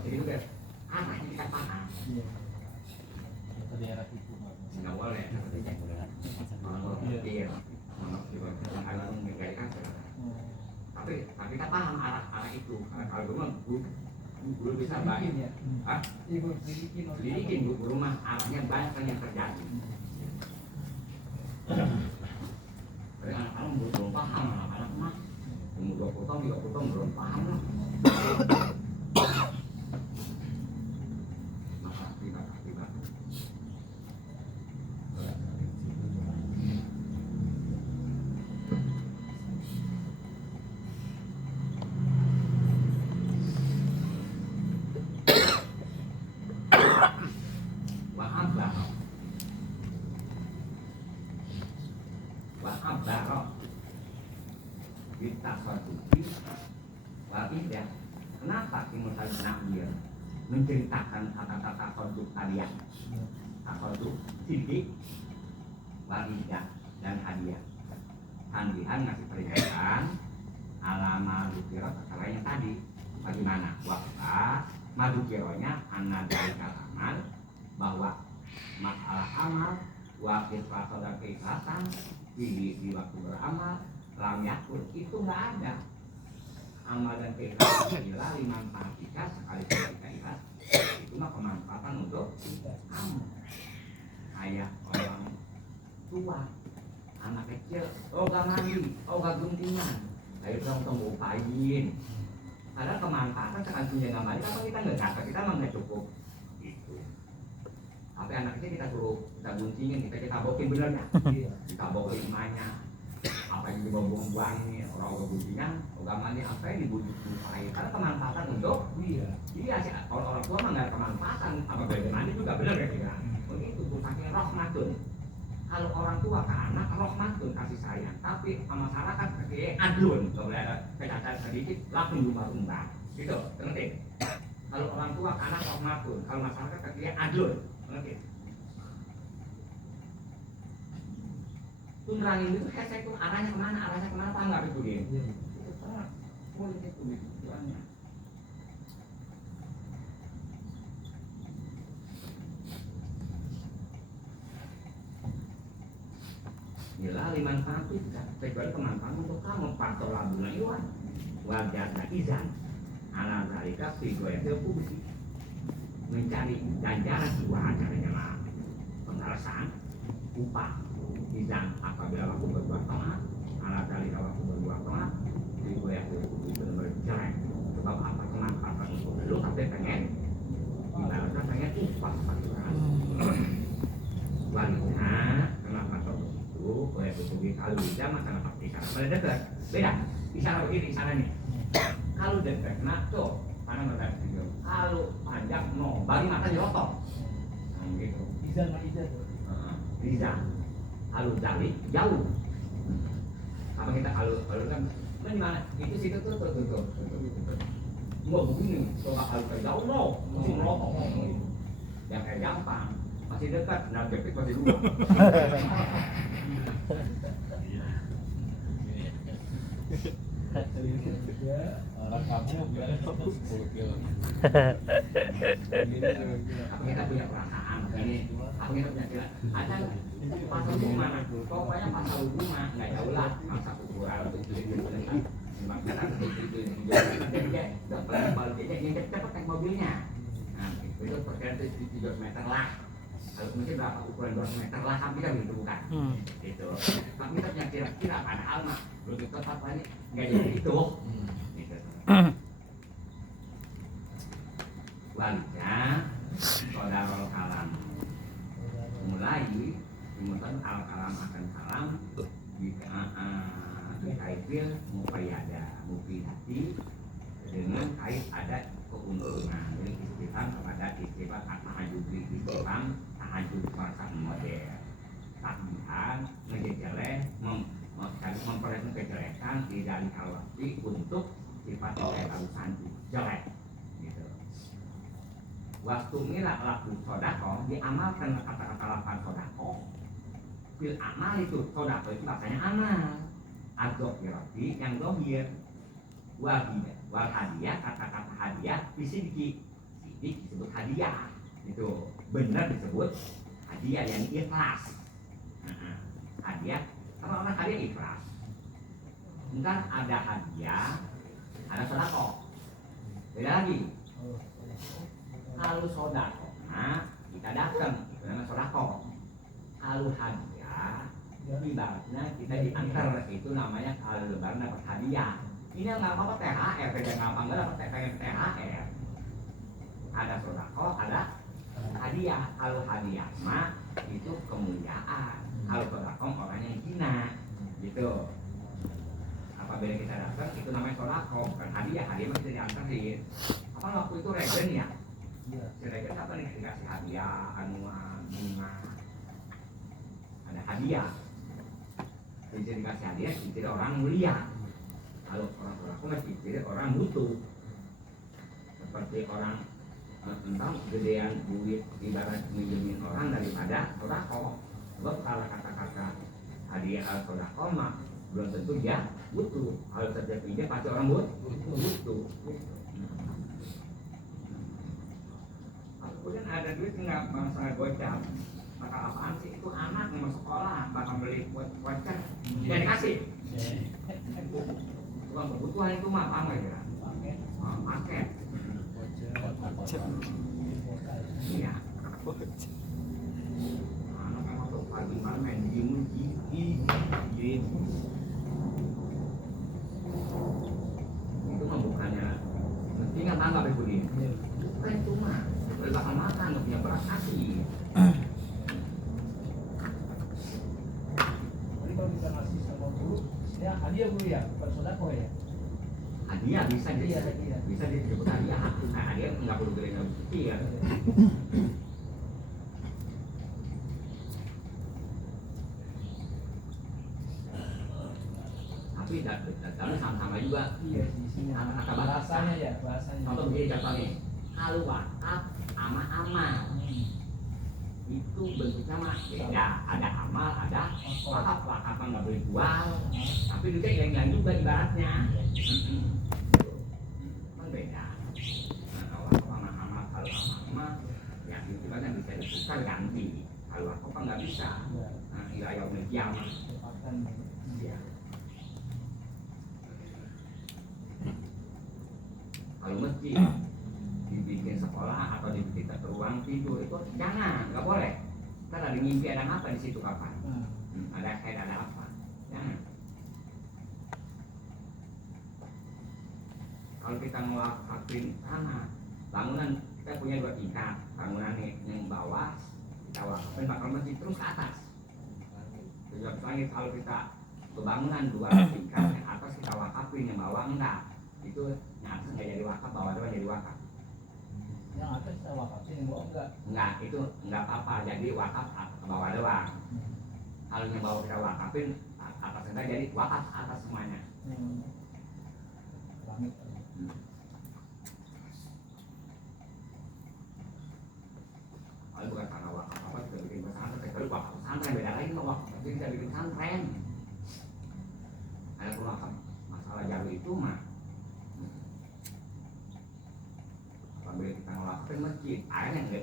Jadi itu kan anaknya kita pakai. Ke daerah itu. Nggak boleh. Sepertinya. Iya. Yang ada menggaikan. Tapi kita paham arah itu. Kalau dulu guru bisa baik. Hah? Didikin bu rumah arahnya banyak yang terjadi. Tapi anak-anak belum paham, anak-anak mah umur 20 tahun, 30 tahun belum paham lah. Masa akibat. Kita konstruksi ya. Kenapa Timur Tengah menceritakan kata-kata konstruk tadi ya? Konstruk sidik walidah dan hadiah. Panggilan ngasih peringatan ala madukiro perkara yang tadi. Bagaimana? Waktu madukironya anak dari kalaman bahwa masalah amal wakil rasa dan keikhlasan di waktu beramal lam yakul itu nggak ada. Amal dan keikhlasan bila dimanfaatkan sekali ikhlas itu mah pemanfaatan untuk amal. Ayah orang tua, anak kecil, gak mandi, gak guntingan, ayo dong tunggu upayin. Padahal kemanfaatan sekali punya nggak mandi, kalau kita nggak dapat, kita mah nggak cukup. Gitu. Tapi anak kecil kita suruh, kita guntingin, kita bokin bener nggak? Kita bokin emaknya, apa yang dibuang-buangnya, orang guntingan, gak mandi, apa yang dibujuk upayin. Karena kemanfaatan untuk iya sih, orang tua mah nggak ada kemanfaatan, apa boleh mandi juga bener ya kira. Begitu tuh saking rahmatun. Kalau orang tua ke anak rahmatun kasih sayang, tapi masyarakat kayak adlun, kalau ada kecacat sedikit langsung lumba-lumba, gitu, ngerti? Kalau orang tua ke anak rahmatun, kalau masyarakat kayak adlun, ngerti? Tuh nerangin itu hashtag tuh arahnya kemana paham nggak itu dia? Itu sangat politik tuh tujuannya. Bila limanfaat itu kecuali kemanfaatan untuk kamu faktor labungan iwan wajahnya izan ala zalika figoyatnya publik mencari ganjaran dua caranya lah pembalasan upah izan apabila waktu berbuat taat ala zalika waktu berbuat taat figoyatnya publik benar-benar jelek sebab apa kemanfaatan untuk lu tapi pengen dibalaskan pengen upah fakturan wanita kenapa boleh betul kalau bisa masalah pasti sana boleh dekat beda di sana begini di sana nih kalau dekat nah tuh mana mereka video kalau panjang no bagi mata nyelotok gitu Riza kalau jali jauh apa kita kalau kan mana mana itu situ tuh nggak begini coba kalau jauh no mesti melotok yang kayak gampang masih dekat nah dekat masih dua Orang kamu biar 10 kilo. Apa kita punya perasaan ini? Apa kita punya kira? Ada pasal rumah, pokoknya pasal rumah nggak jauh lah masa ukuran itu. Makanya itu dapat baliknya yang dapat naik mobilnya. Nah itu perkiraan itu 3 meter lah. Kalau mungkin berapa ukuran 2 meter lah hampir kan gitu bukan? Itu. Tapi kita punya kira-kira padahal mah belum tepat ini nggak jadi itu. Gitu. Waliknya saudara kalam mulai dimutan al kalam akan kalam dikaitkan mupayada mupidati dengan kait ada keuntungan jadi istiqam kepada istiqam tahajudi istiqam tahajud masa modern takbihan menjejeleh memperlihatkan kejelekan di dalam kalwati untuk sifat kelalusan jelek gitu. Waktu mila laku sodako diamalkan kata-kata lapan sodako bil amal itu sodako itu bahasanya amal adok berarti yang dohir wal hadiah kata-kata hadiah sidik disebut hadiah itu benar disebut hadiah yang ikhlas hadiah apa orang hadiah ikhlas bukan ada hadiah ada sodako beda lagi kalau sodako kita datang itu namanya sodako kalau hadiah ibaratnya kita diantar itu namanya kalau lebaran dapat hadiah ini nggak apa-apa THR beda nggak apa nggak dapat THR ada sodako ada hadiah kalau hadiah mah itu kemuliaan kalau sodako orangnya yang hina gitu apabila kita datang itu namanya sodako bukan hadiah mah kita diantarin apa waktu itu regen ya si regen apa nih dikasih hadiah anuan bunga ada hadiah jadi dikasih hadiah jadi orang mulia kalau orang sodako masih jadi orang mutu seperti orang tentang gedean duit ibarat minjemin orang daripada sodako sebab kalau kata-kata hadiah al-sodakoh mah belum tentu dia butuh. Kalau saja pinjam pasti orang butuh. Kemudian ada duit nggak masalah gocap, maka apaan sih itu anak mau sekolah bakal beli voucher jadi kasih. Bukan kebutuhan itu mah apa ya? Paket. Iya. Anak yang masuk pagi malam main game itu mah bukannya mestinya tangga begini. Bukan itu mah bakal makan nggak punya beras kasih. Jadi kalau kita ngasih sama guru, ya hadiah guru ya, bukan sodako ya. Hadiah bisa Hadiah. bisa disebut hadiah. Nah, hadiah nggak perlu gereja bukti ya. Tapi dalamnya sama-sama juga. Iya di sini. Kata Bahasanya ya, bahasanya. Contoh begini contohnya, kalau wakaf sama amal itu bentuknya mah beda. Ada amal, ada wakaf. Wakaf kan nggak boleh jual, tapi duitnya yang juga ibaratnya. Kan beda. Nah, kalau wakaf sama amal, kalau sama amal, ya ibaratnya bisa ditukar ganti. Kalau wakaf kan nggak bisa. Nah, ilayah kiamat. Ya. Kalau masjid dibikin sekolah atau dibikin ruang tidur itu jangan, nggak boleh. Kan ada mimpi ada apa di situ kapan? Ada head ada apa? Jangan. Kalau kita ngelakuin tanah, bangunan kita punya 2 tingkat, bangunan yang bawah kita wakafin bakal masjid terus ke atas. Misalnya kalau kita bangunan 2 tingkat yang atas kita wakafin, yang bawah enggak, itu yang atas nggak jadi wakaf, bawah doang jadi wakaf. Yang atas kita wakafin, yang bawah enggak. Enggak, itu enggak apa-apa, jadi wakaf ke bawah doang. Kalau yang bawah kita wakafin, atas kita jadi wakaf atas semuanya. Langit. Kalau bukan karena wakaf apa kita bikin pesantren, kalau wakaf pesantren beda lagi kok wakaf jadi kita bikin pesantren. Ada wakaf masalah jauh itu mah. Apabila kita ngelakuin masjid, akhirnya nggak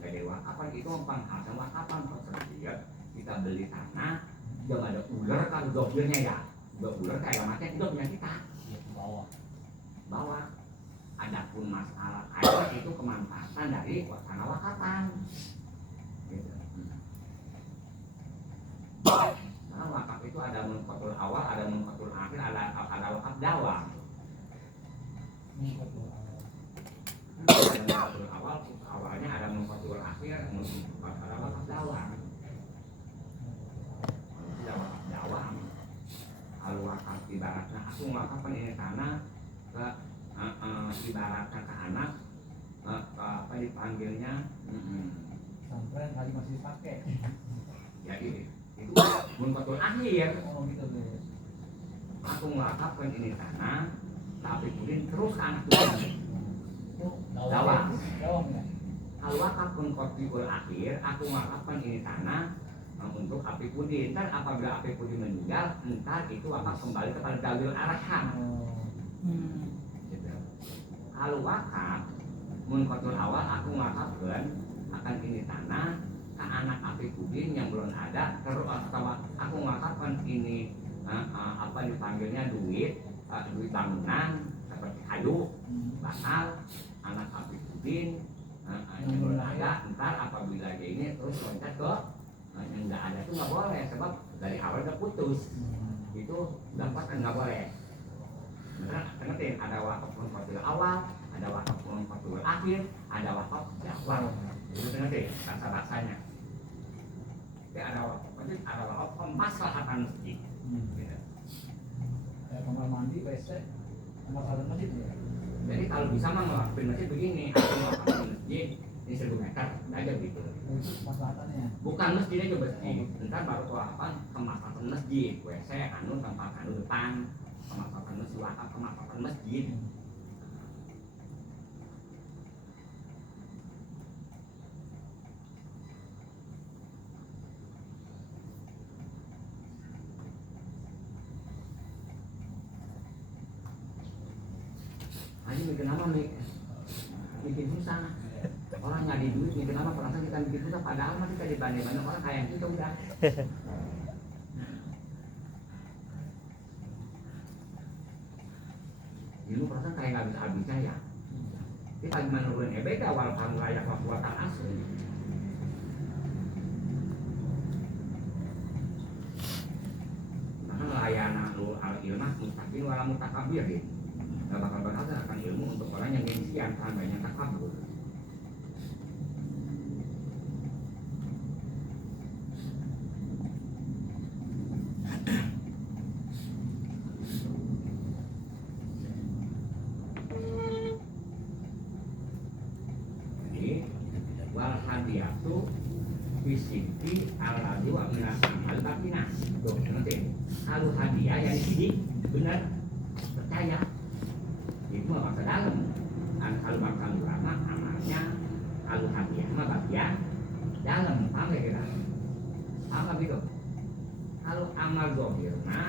dari wakafan itu penghasil wakafan tersedia. Kita beli tanah, jangan ada ular kalau dokternya ya, ular kayak macam itu punya kita. Bawa. Adapun masalah air itu kemanfaatan dari tanah wakafan. Gitu. Karena wakaf itu ada munqatul awal, ada munqatul akhir, ada wakaf dawam. Ada awal, awalnya ada munqatul akhir, ada wakaf dawam. Tidak wakaf dawam. Kalau wakaf ibaratnya aku wakafkan ini tanah ke ibaratnya ke anak, apa dipanggilnya? Pesantren kali masih dipakai. Jadi itu munqatul akhir. Oh gitu deh. Aku wakafkan ini tanah, tapi kemudian terus ke anak tuan. Dawam. Dawam ya. Kalau wakaf munqatul akhir, aku wakafkan ini tanah untuk api pudin. Ntar apabila api pudin meninggal, ntar itu wakaf kembali kepada Dawil Arham. Gitu. Kalau wakaf munqatul awal, aku wakafkan akan ini tanah ke anak api pudin yang belum ada. Terus aku wakafkan ini apa dipanggilnya duit bangunan seperti kayu bakal anak api pudin yang belum ada. Ntar apabila ini terus loncat ke yang nggak ada itu nggak boleh, sebab dari awal udah putus. Itu dapat kan nggak boleh. Ngerti? Ada wakaf munqatul awal, ada wakaf munqatul akhir, ada wakaf dawam. Itu ngerti bahasa bahasanya. Ya ada wakaf masjid, ada wakaf pemaslahatan masjid. Gitu. Kayak kamar mandi, WC, masalah masjid ya. Jadi kalau bisa mah ngelakuin masjid begini, aku ngelakuin masjid ini 1000 meter, aja gitu. Itu masalahnya. Bukan masjid aja masjid, ntar baru apa kemaslahatan masjid, WC, tempat depan, kemaslahatan masjid, wakaf kemaslahatan masjid. Aja bikin apa bikin susah. Orang nyari duit bikin apa perasaan kita bikin susah padahal mah kita dibanding-banding orang kayak kita udah. Ini perasaan kayak nggak bisa habisnya ya. Kita gimana nurunin EBK walaupun layak kekuatan asli. Karena layanan lu al ilmah mustaqim wala mutakabir ya. Gak bakal berhasil akan ilmu untuk orang yang gengsian kan banyak takabur. Walhadiyatu bisiti alladhi wa minas amal batinah. Tuh, nanti kalau hadiah yang sidik benar percaya itu mah masa dalam. Kalau bakal ulama amalnya kalau hadiah mah bagian dalam, paham ya kita? Apa gitu? Kalau amal zahirna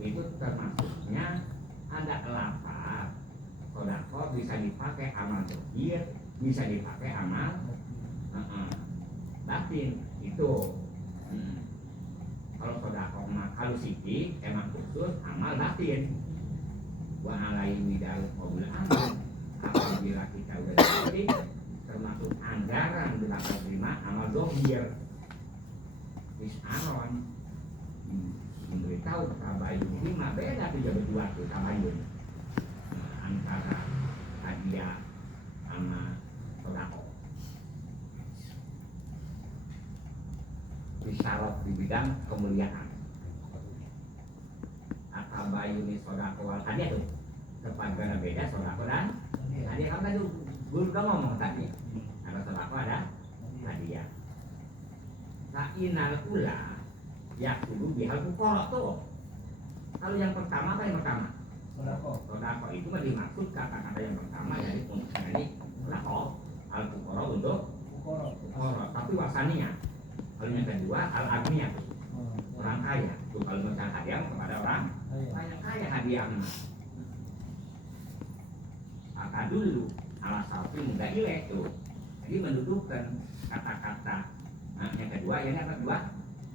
itu termasuknya ada lafaz sedekah bisa dipakai amal zahir, bisa dipakai amal batin itu. Kalau sedekah mah kalau sidik emang khusus amal batin. Wa alaihi midal qaul amal. Apabila kita udah sidik termasuk anggaran berapa terima amal zahir. Is'aron memberitahu tabayun ini mah beda tiga berdua tuh tabayun antara hadiah sama sedekah. Bisyaraf di bidang kemuliaan. Tabayun sedekah wal hadiah tuh kepanjangan beda sedekah dan hadiah. Kan tadi guru kamu ngomong tadi ada sedekah ada hadiah. Inal ula ya dulu bihal fuqara tuh. Kalau yang pertama apa yang pertama? Sedekah itu mah dimaksud kata-kata yang pertama dari ini sedekah al fuqara untuk fuqara. Tapi wasaninya kalau yang kedua al agniya orang kaya. Tuh kalau macam hadiah kepada orang kaya hadiah. Maka dulu ala sapi muda ilek tuh. Jadi mendudukkan kata-kata. Nah, yang kedua, yang kedua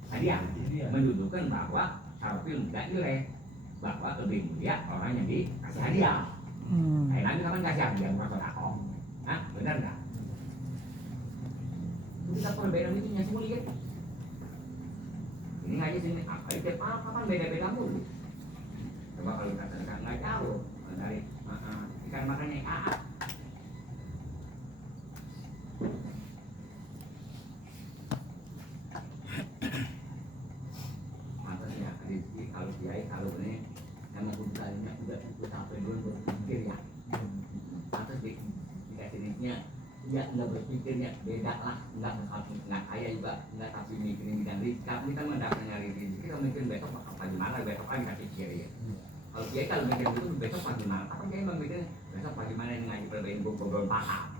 hadiah menunjukkan bahwa syarafil muda ileh, bahwa lebih mulia orang yang dikasih hadiah. Nanti kapan kasih hadiah bukan sedekah? Nah, benar nggak? Kita perbedaan itu semua lihat. Ini ngaji sini apa itu kapan beda-beda mulu. Coba kalau kita sedekah nggak jauh dari ikan makannya aat. Kalau kiai kalau ini yang menguntainya udah sampai dulu berpikir ya, atas dikasih duitnya dia nggak berpikirnya beda lah, nggak kaya juga nggak tapi mikirin bidang rizki. Kami kan mendapat nyari rezeki kita mikirin besok apa gimana, besok kan kasih kiai ya. Kalau kiai kalau mikir itu besok apa gimana, apa kiai memikir besok apa gimana yang ngaji perbaiki bobrol pakar.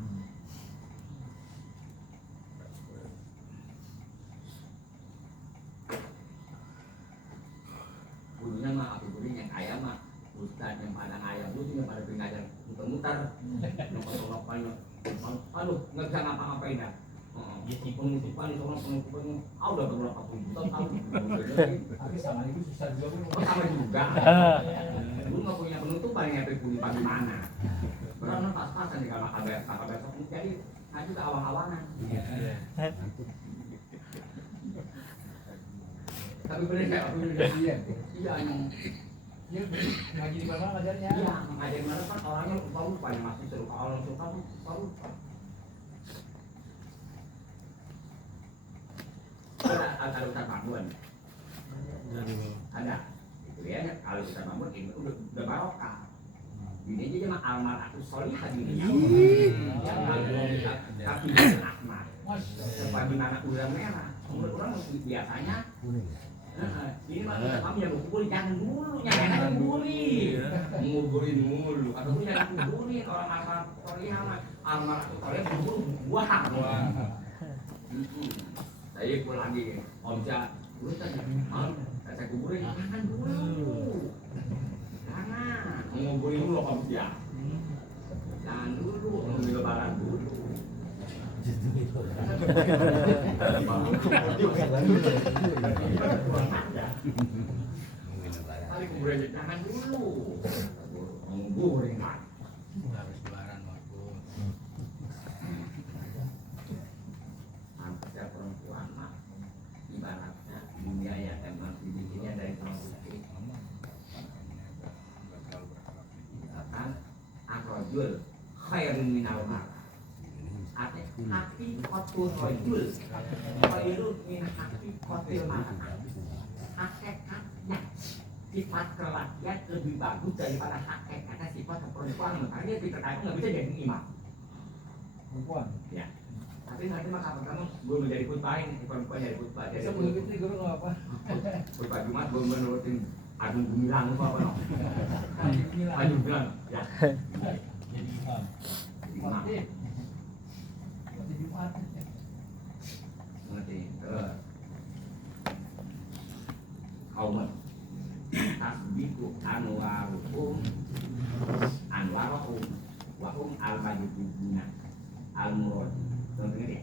Gurunya mah aku gurunya yang kaya mah ustaz yang pada ayam dulu yang pada pengajar muter-muter nongol-nongol aduh nggak bisa ngapa-ngapain dah. Penutupan di sana penutupannya udah berapa puluh juta tahun. Tapi sama itu susah juga. Sama juga. Dulu nggak punya penutupan yang puli pagi mana. Berapa pas-pasan nih kalau kakak besok jadi ngaji ke awang-awangan. Tapi bener kayak aku juga iya yang ngaji di mana ngajarnya? Iya, ngajar di mana kan orangnya lupa masih seru kalau suka tuh lupa. Ada Ustaz Mahmud. Ada. Itu ya kalau Ustaz Mahmud ini udah barokah. Ini aja mah almarhum Solihah ini. Yang tapi Ahmad. Sebagai anak ular merah. Orang biasanya ini mah kami yang berkumpul jangan dulu, jangan kuburi, nguburin dulu. Atau jangan kuburin orang asal Korea mah, almarhum Korea kubur buah. Saya pulang lagi, omja, dulu saya kuburin, jangan dulu, jangan nguburin dulu omja. Kali kuburan jangan dulu. Goreng kan. Habis lebaran waktu. Hampir perempuan mah ibaratnya dunia ya emang dibikinnya dari tulang putih. Kan akrojul khairun minal mar. Artinya hati kotul rojul khairun min hati kotil mar. Hakikatnya sifat kelakian lebih bagus daripada hakikatnya sifat perempuan. Makanya kita nggak bisa jadi imam. Perempuan. Ya. Tapi nanti mah kapan kamu gue menjadi khutbahin, perempuan jadi khutbah. Jadi Sebelum itu guru nggak apa? khutbah Jumat gue menurutin Agung Gumilang apa no? Agung Gumilang, ya. Jadi imam. Imam. Mati Jumat. Ngerti. Terus kauman tasbiku anwaruhum anwaruhum wahum al-majiduna al-murad. Contohnya deh,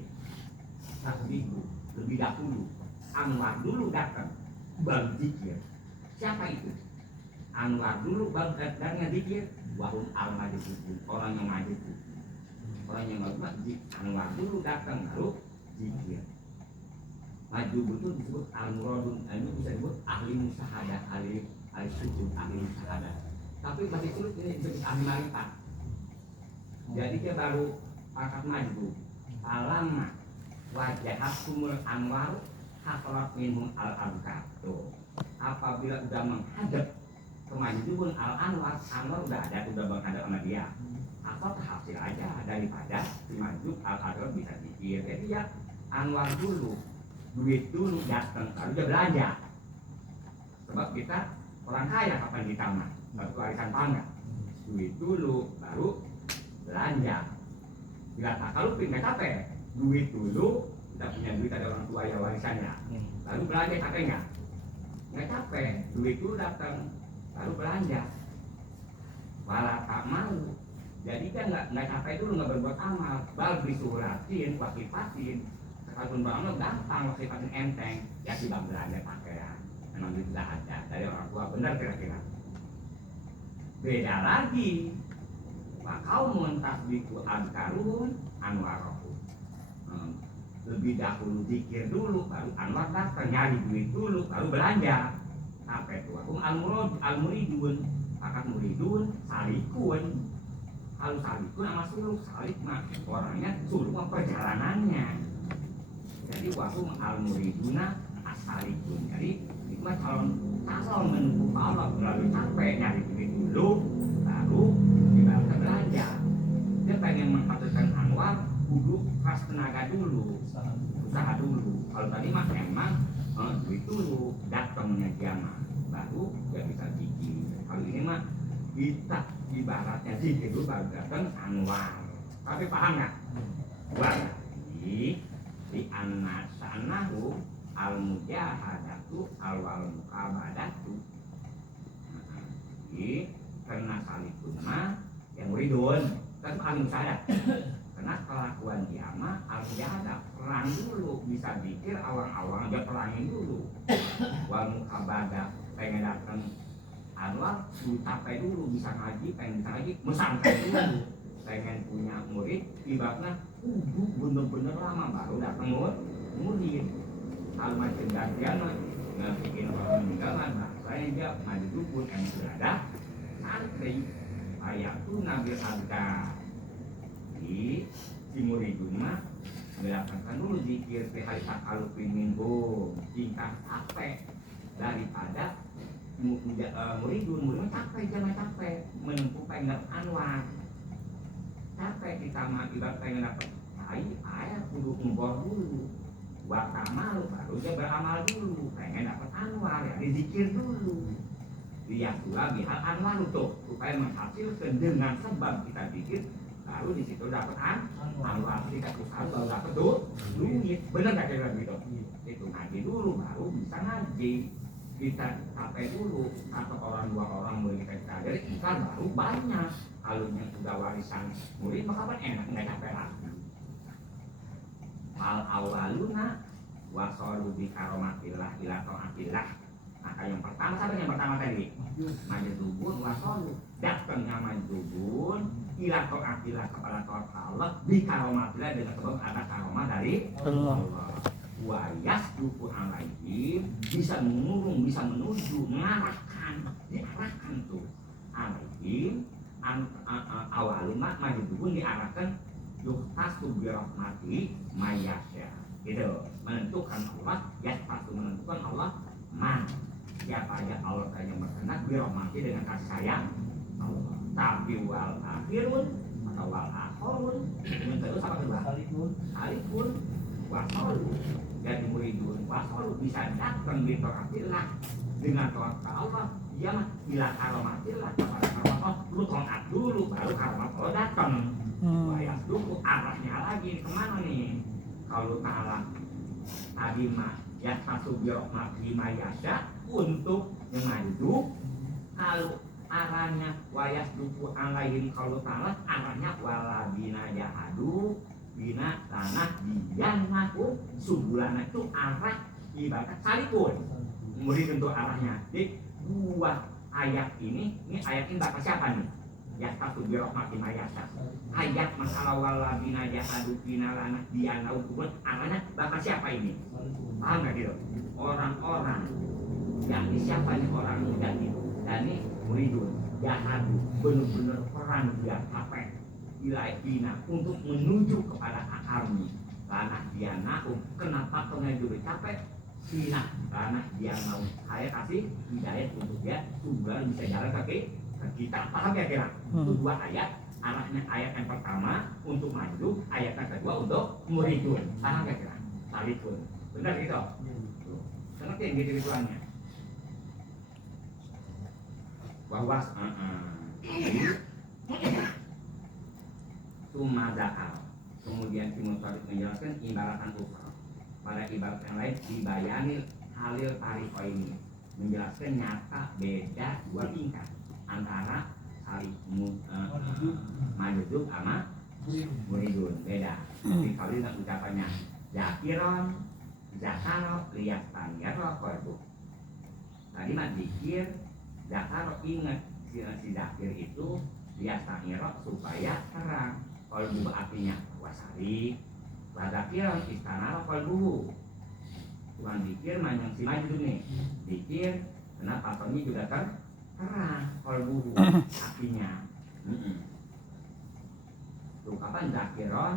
tasbiku lebih dahulu Anwar dulu datang baru zikir. Siapa itu? Anwar dulu baru datang zikir. Wahum al-majidun, orang yang maju. Orang yang maju Anwar dulu datang baru zikir. Maju betul disebut al-muradun, ini bisa disebut ahli musahadah, ahli sujud, ahli musahadah. Tapi masih sulit ini disebut ahli marifat. Jadi dia baru pakat maju. Alama wajahakumul anwar haqrat minhum al-abkar. Apabila udah menghadap kemajuan al-anwar, anwar udah ada, udah menghadap sama dia. Apa hasil aja daripada si maju al-anwar bisa dikir. Jadi ya anwar dulu, duit dulu datang, baru dia belanja. Sebab kita orang kaya kapan kita mah, baru warisan pangga. Duit dulu, baru belanja. Bila tak kalau pindah capek, duit dulu, kita punya duit ada orang tua ya warisannya. Lalu belanja capek nggak capek, duit dulu datang, lalu belanja. Walau tak mau, jadi kan nggak capek dulu nggak berbuat amal, baru disuratin, wakifatin. Sekalipun banget gampang, wakifatin enteng, ya tidak belanja pakaian. Memang itu tidak ada dari orang tua, benar kira-kira. Beda lagi. Kaumun tasbiku ankarun anwarohu. Lebih dahulu zikir dulu, baru anwar datang, nyari duit dulu, baru belanja. Sampai tua. Al-muridun, pakat muridun, salikun. Kalau salikun sama suluk, salik mah orangnya, suluk mah perjalanannya. Jadi wahum al-muriduna as-salikun. Jadi itu mah kalau menuju Allah melalui capek nyari duit dulu, baru kita belanja. Dia pengen menghasilkan anwar, kudu pas tenaga dulu, usaha dulu. Kalau tadi mah emang duit dulu, datangnya kiamat, baru dia bisa zikir. Kalau ini mah kita ibaratnya zikir dulu baru datang anwar. Tapi paham nggak? Berarti di anak sanahu al-mujahadatu al-wal mukabadatu. Jadi karena salikun mah yang muridun kan paling sadar. Karena kelakuan dia mah al-mujahadah, perang dulu, bisa pikir awang-awang dia perangin dulu. Wal mukabadah pengen datang anwar capai dulu, bisa ngaji, pengen bisa ngaji, mesangkan dulu. Pengen punya murid, tiba-tiba bener-bener lama baru datang murid. Kalau macam gantian mah nggak bikin orang meninggal mah, saya dia maju dukun yang sudah ada santri ayat tuh nabil harga di muridun mah melakukan dulu zikir hari takalupin minggu tingkat capek daripada muridun capek, jangan capek menempuh pengen anwar. Capek kita mah ibarat pengen dapat ayat kudu ngubor dulu, buat amal baru dia beramal dulu. Pengen dapat anwar ya dizikir dulu. Dia pula bihal anwar tuh supaya menghasilkan dengan sebab kita zikir, baru di situ dapat anwar. Kita usaha baru dapat duit. Bener gak kira gitu? Itu ngaji dulu baru bisa ngaji. Kita capek dulu atau orang dua orang murid kita jadi kita baru banyak. Kalau yang sudah warisan murid maka kan enak nggak capek lagi. fal awaluna wasalu bi karomatillah ila taatillah. Maka yang pertama, siapa yang pertama tadi? Majdzubun wasalu, datangnya majdzubun ila taatillah kepada taat Allah bi karomatillah dengan sebab ada karomah dari Allah. Wa yasduqu alaihim, bisa mengurung, bisa menuju, mengarahkan, diarahkan tuh alaihim awaluma majdzubun diarahkan yuhtasu bi rahmati mayyasya. Gitu, menentukan Allah, yahtasu menentukan Allah man. Siapa aja Allah yang berkenan bi rahmati dengan kasih sayang Allah. Tapi wal akhirun atau wal akhirun terus apa kedua? Alifun wasalu. Jadi muridun wasalu bisa datang di taatillah dengan taat Allah. Dia mah bila karomatillah kepada karomat lu taat dulu baru karomat Allah datang. Wayas dulu arahnya lagi kemana nih? Kalau ta'ala tadi mah ya masuk birahmati mayasya untuk mengadu. Kalau arahnya wayas duku alaihim kalau ta'ala arahnya waladina jahadu bina tanah diyannaku subulana itu arah ibarat salipun. Murid untuk arahnya. Jadi dua ayat ini ayat ini bakal siapa nih? Ya satu birahmati mayasya. Ayat masalah waladina jahadu bina lana diyannaku subul arahnya bakal siapa ini? Paham gak gitu? Orang-orang yang siapa nih orang muda itu? Dan ini muridun jahadu benar-benar peran dia capek ilaikina untuk menuju kepada akarnya. Karena dia nakum, kenapa kena juga capek? Sina, karena dia mau saya kasih hidayah untuk dia supaya bisa jalan kaki kita. Paham ya kira? Itu dua ayat. Anaknya ayat yang pertama untuk maju, ayat yang kedua untuk muridun. Paham ya kira? Salipun. Benar gitu? Ngerti yang gitu gituannya? Wawas Sumadakal. Kemudian Imam Tariq menjelaskan ibaratan ukra. Pada ibarat yang lain dibayani halil tarikh ini, menjelaskan nyata beda dua tingkat antara salih majdzub sama muridun, beda. Jadi kalau ini ucapannya zakiron zakaro liyatan yaro korbu. Tadi mah zikir zakaro ingat si zakir itu liyatan yaro supaya terang. Kolbu artinya wasari, ladakir istana kolbu. Tuhan zikir yang si maju nih, zikir kenapa pasalnya juga terang kolbu artinya. Tuh kapan zakiron,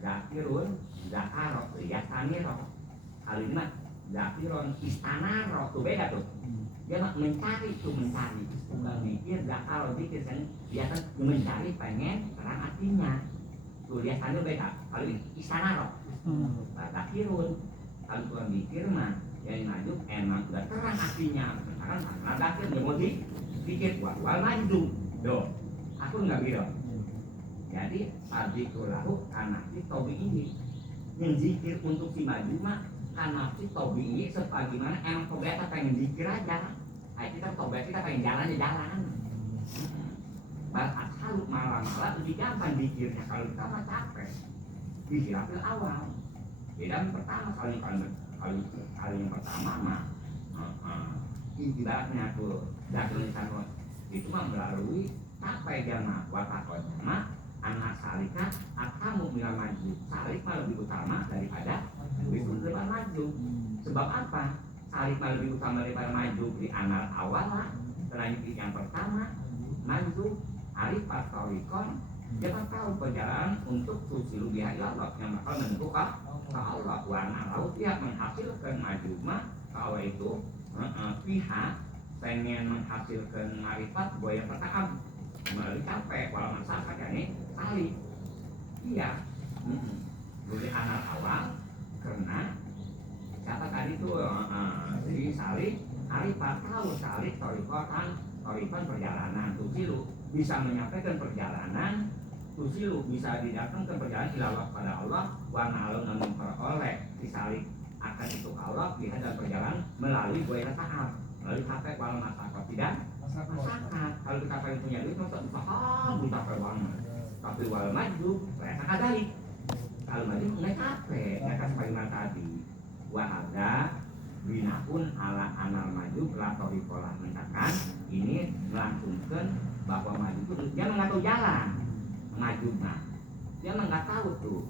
zakirun, zakaro, yasaniro. Kali ini mah zakiron istanaro tuh beda tuh. Dia mah mencari tuh mencari. Bukan mikir zakaro zikir kan biasa mencari pengen terang artinya. Tuh lihatannya beda. Kalau ini istanaro, zakirun. Kalau tuan mikir mah yang maju emang udah terang artinya. Sekarang karena zakir dia mau dikit wal maju. Doh, aku nggak gitu. Jadi azikrul lahu karena si tobi ini yang zikir untuk si maju mah karena si tobi ini sebagaimana emang tobi kita pengen zikir aja. Kita tobi kita pengen jalan. Bahkan kalau malam-malam lebih gampang zikirnya kalau kita mah capek. Zikir awal. Beda pertama kali yang pertama mah ibaratnya tuh zakir lisan itu mah melalui sampai jamaah watakonnya mah anak salika akamu bila maju salik mah lebih utama daripada lebih maju. Sebab apa? Salik mah lebih utama daripada maju di anak awal lah. Selanjutnya yang pertama maju arifat tawikon. Jangan tahu perjalanan untuk tusilu biha Allah yang bakal menentukan ke Allah warna laut ya menghasilkan maju mah kalau itu pihak pengen menghasilkan marifat buaya pertama melalui capek walau masyarakat ini salih iya dari anak awal karena siapa tadi itu si salih arifat tahu salih torifan perjalanan tusilu bisa menyampaikan perjalanan tusilu bisa didatangkan perjalanan ilallah pada Allah warna Allah memperoleh si salih akan itu Allah lihat dan perjalanan melalui buaya tahap melalui capek walau masyarakat tidak masyarakat kalau kita pengen punya duit masa usaha kita banget tapi walau maju mereka kadalik kalau maju nggak capek, nggak akan sebagaimana tadi. Wahada bina pun ala anal maju pelatori pola mengatakan ini melangsungkan bahwa maju itu dia nggak tahu jalan maju nah dia nggak tahu tuh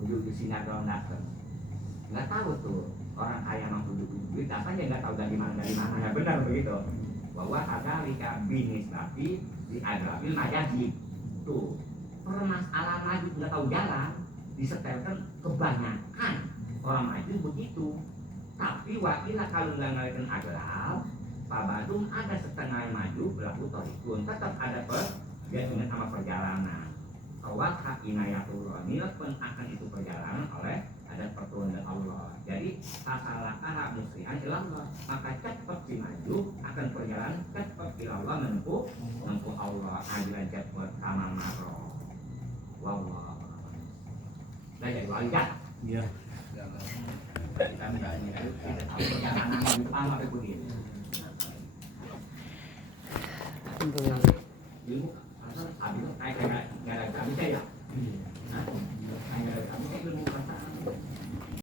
ujung di sini atau nggak tahu tuh orang kaya mampu duit apa dia nggak tahu dari mana ya benar begitu bahwa ada lika binis tapi di adrabil majadi tuh permasalahan maju nggak tahu jalan disetelkan kebanyakan orang maju begitu. Tapi wakilah kalau nggak ngalikan adalah Pak Badung ada setengah maju berlaku torikun tetap ada dia ingat sama perjalanan bahwa hak inayatullah nilai akan itu perjalanan oleh ada pertolongan Allah. Jadi hasalakah hak muslihan ilallah maka cepat si maju akan perjalanan cepat ilallah menempuh Allah ajaran cepat sama maro wallah dan jadi wajah Iya. kita tahu perjalanan maju apa begini ilmu asal habis kayak nggak ada kami saya kayak nggak ada kami ilmu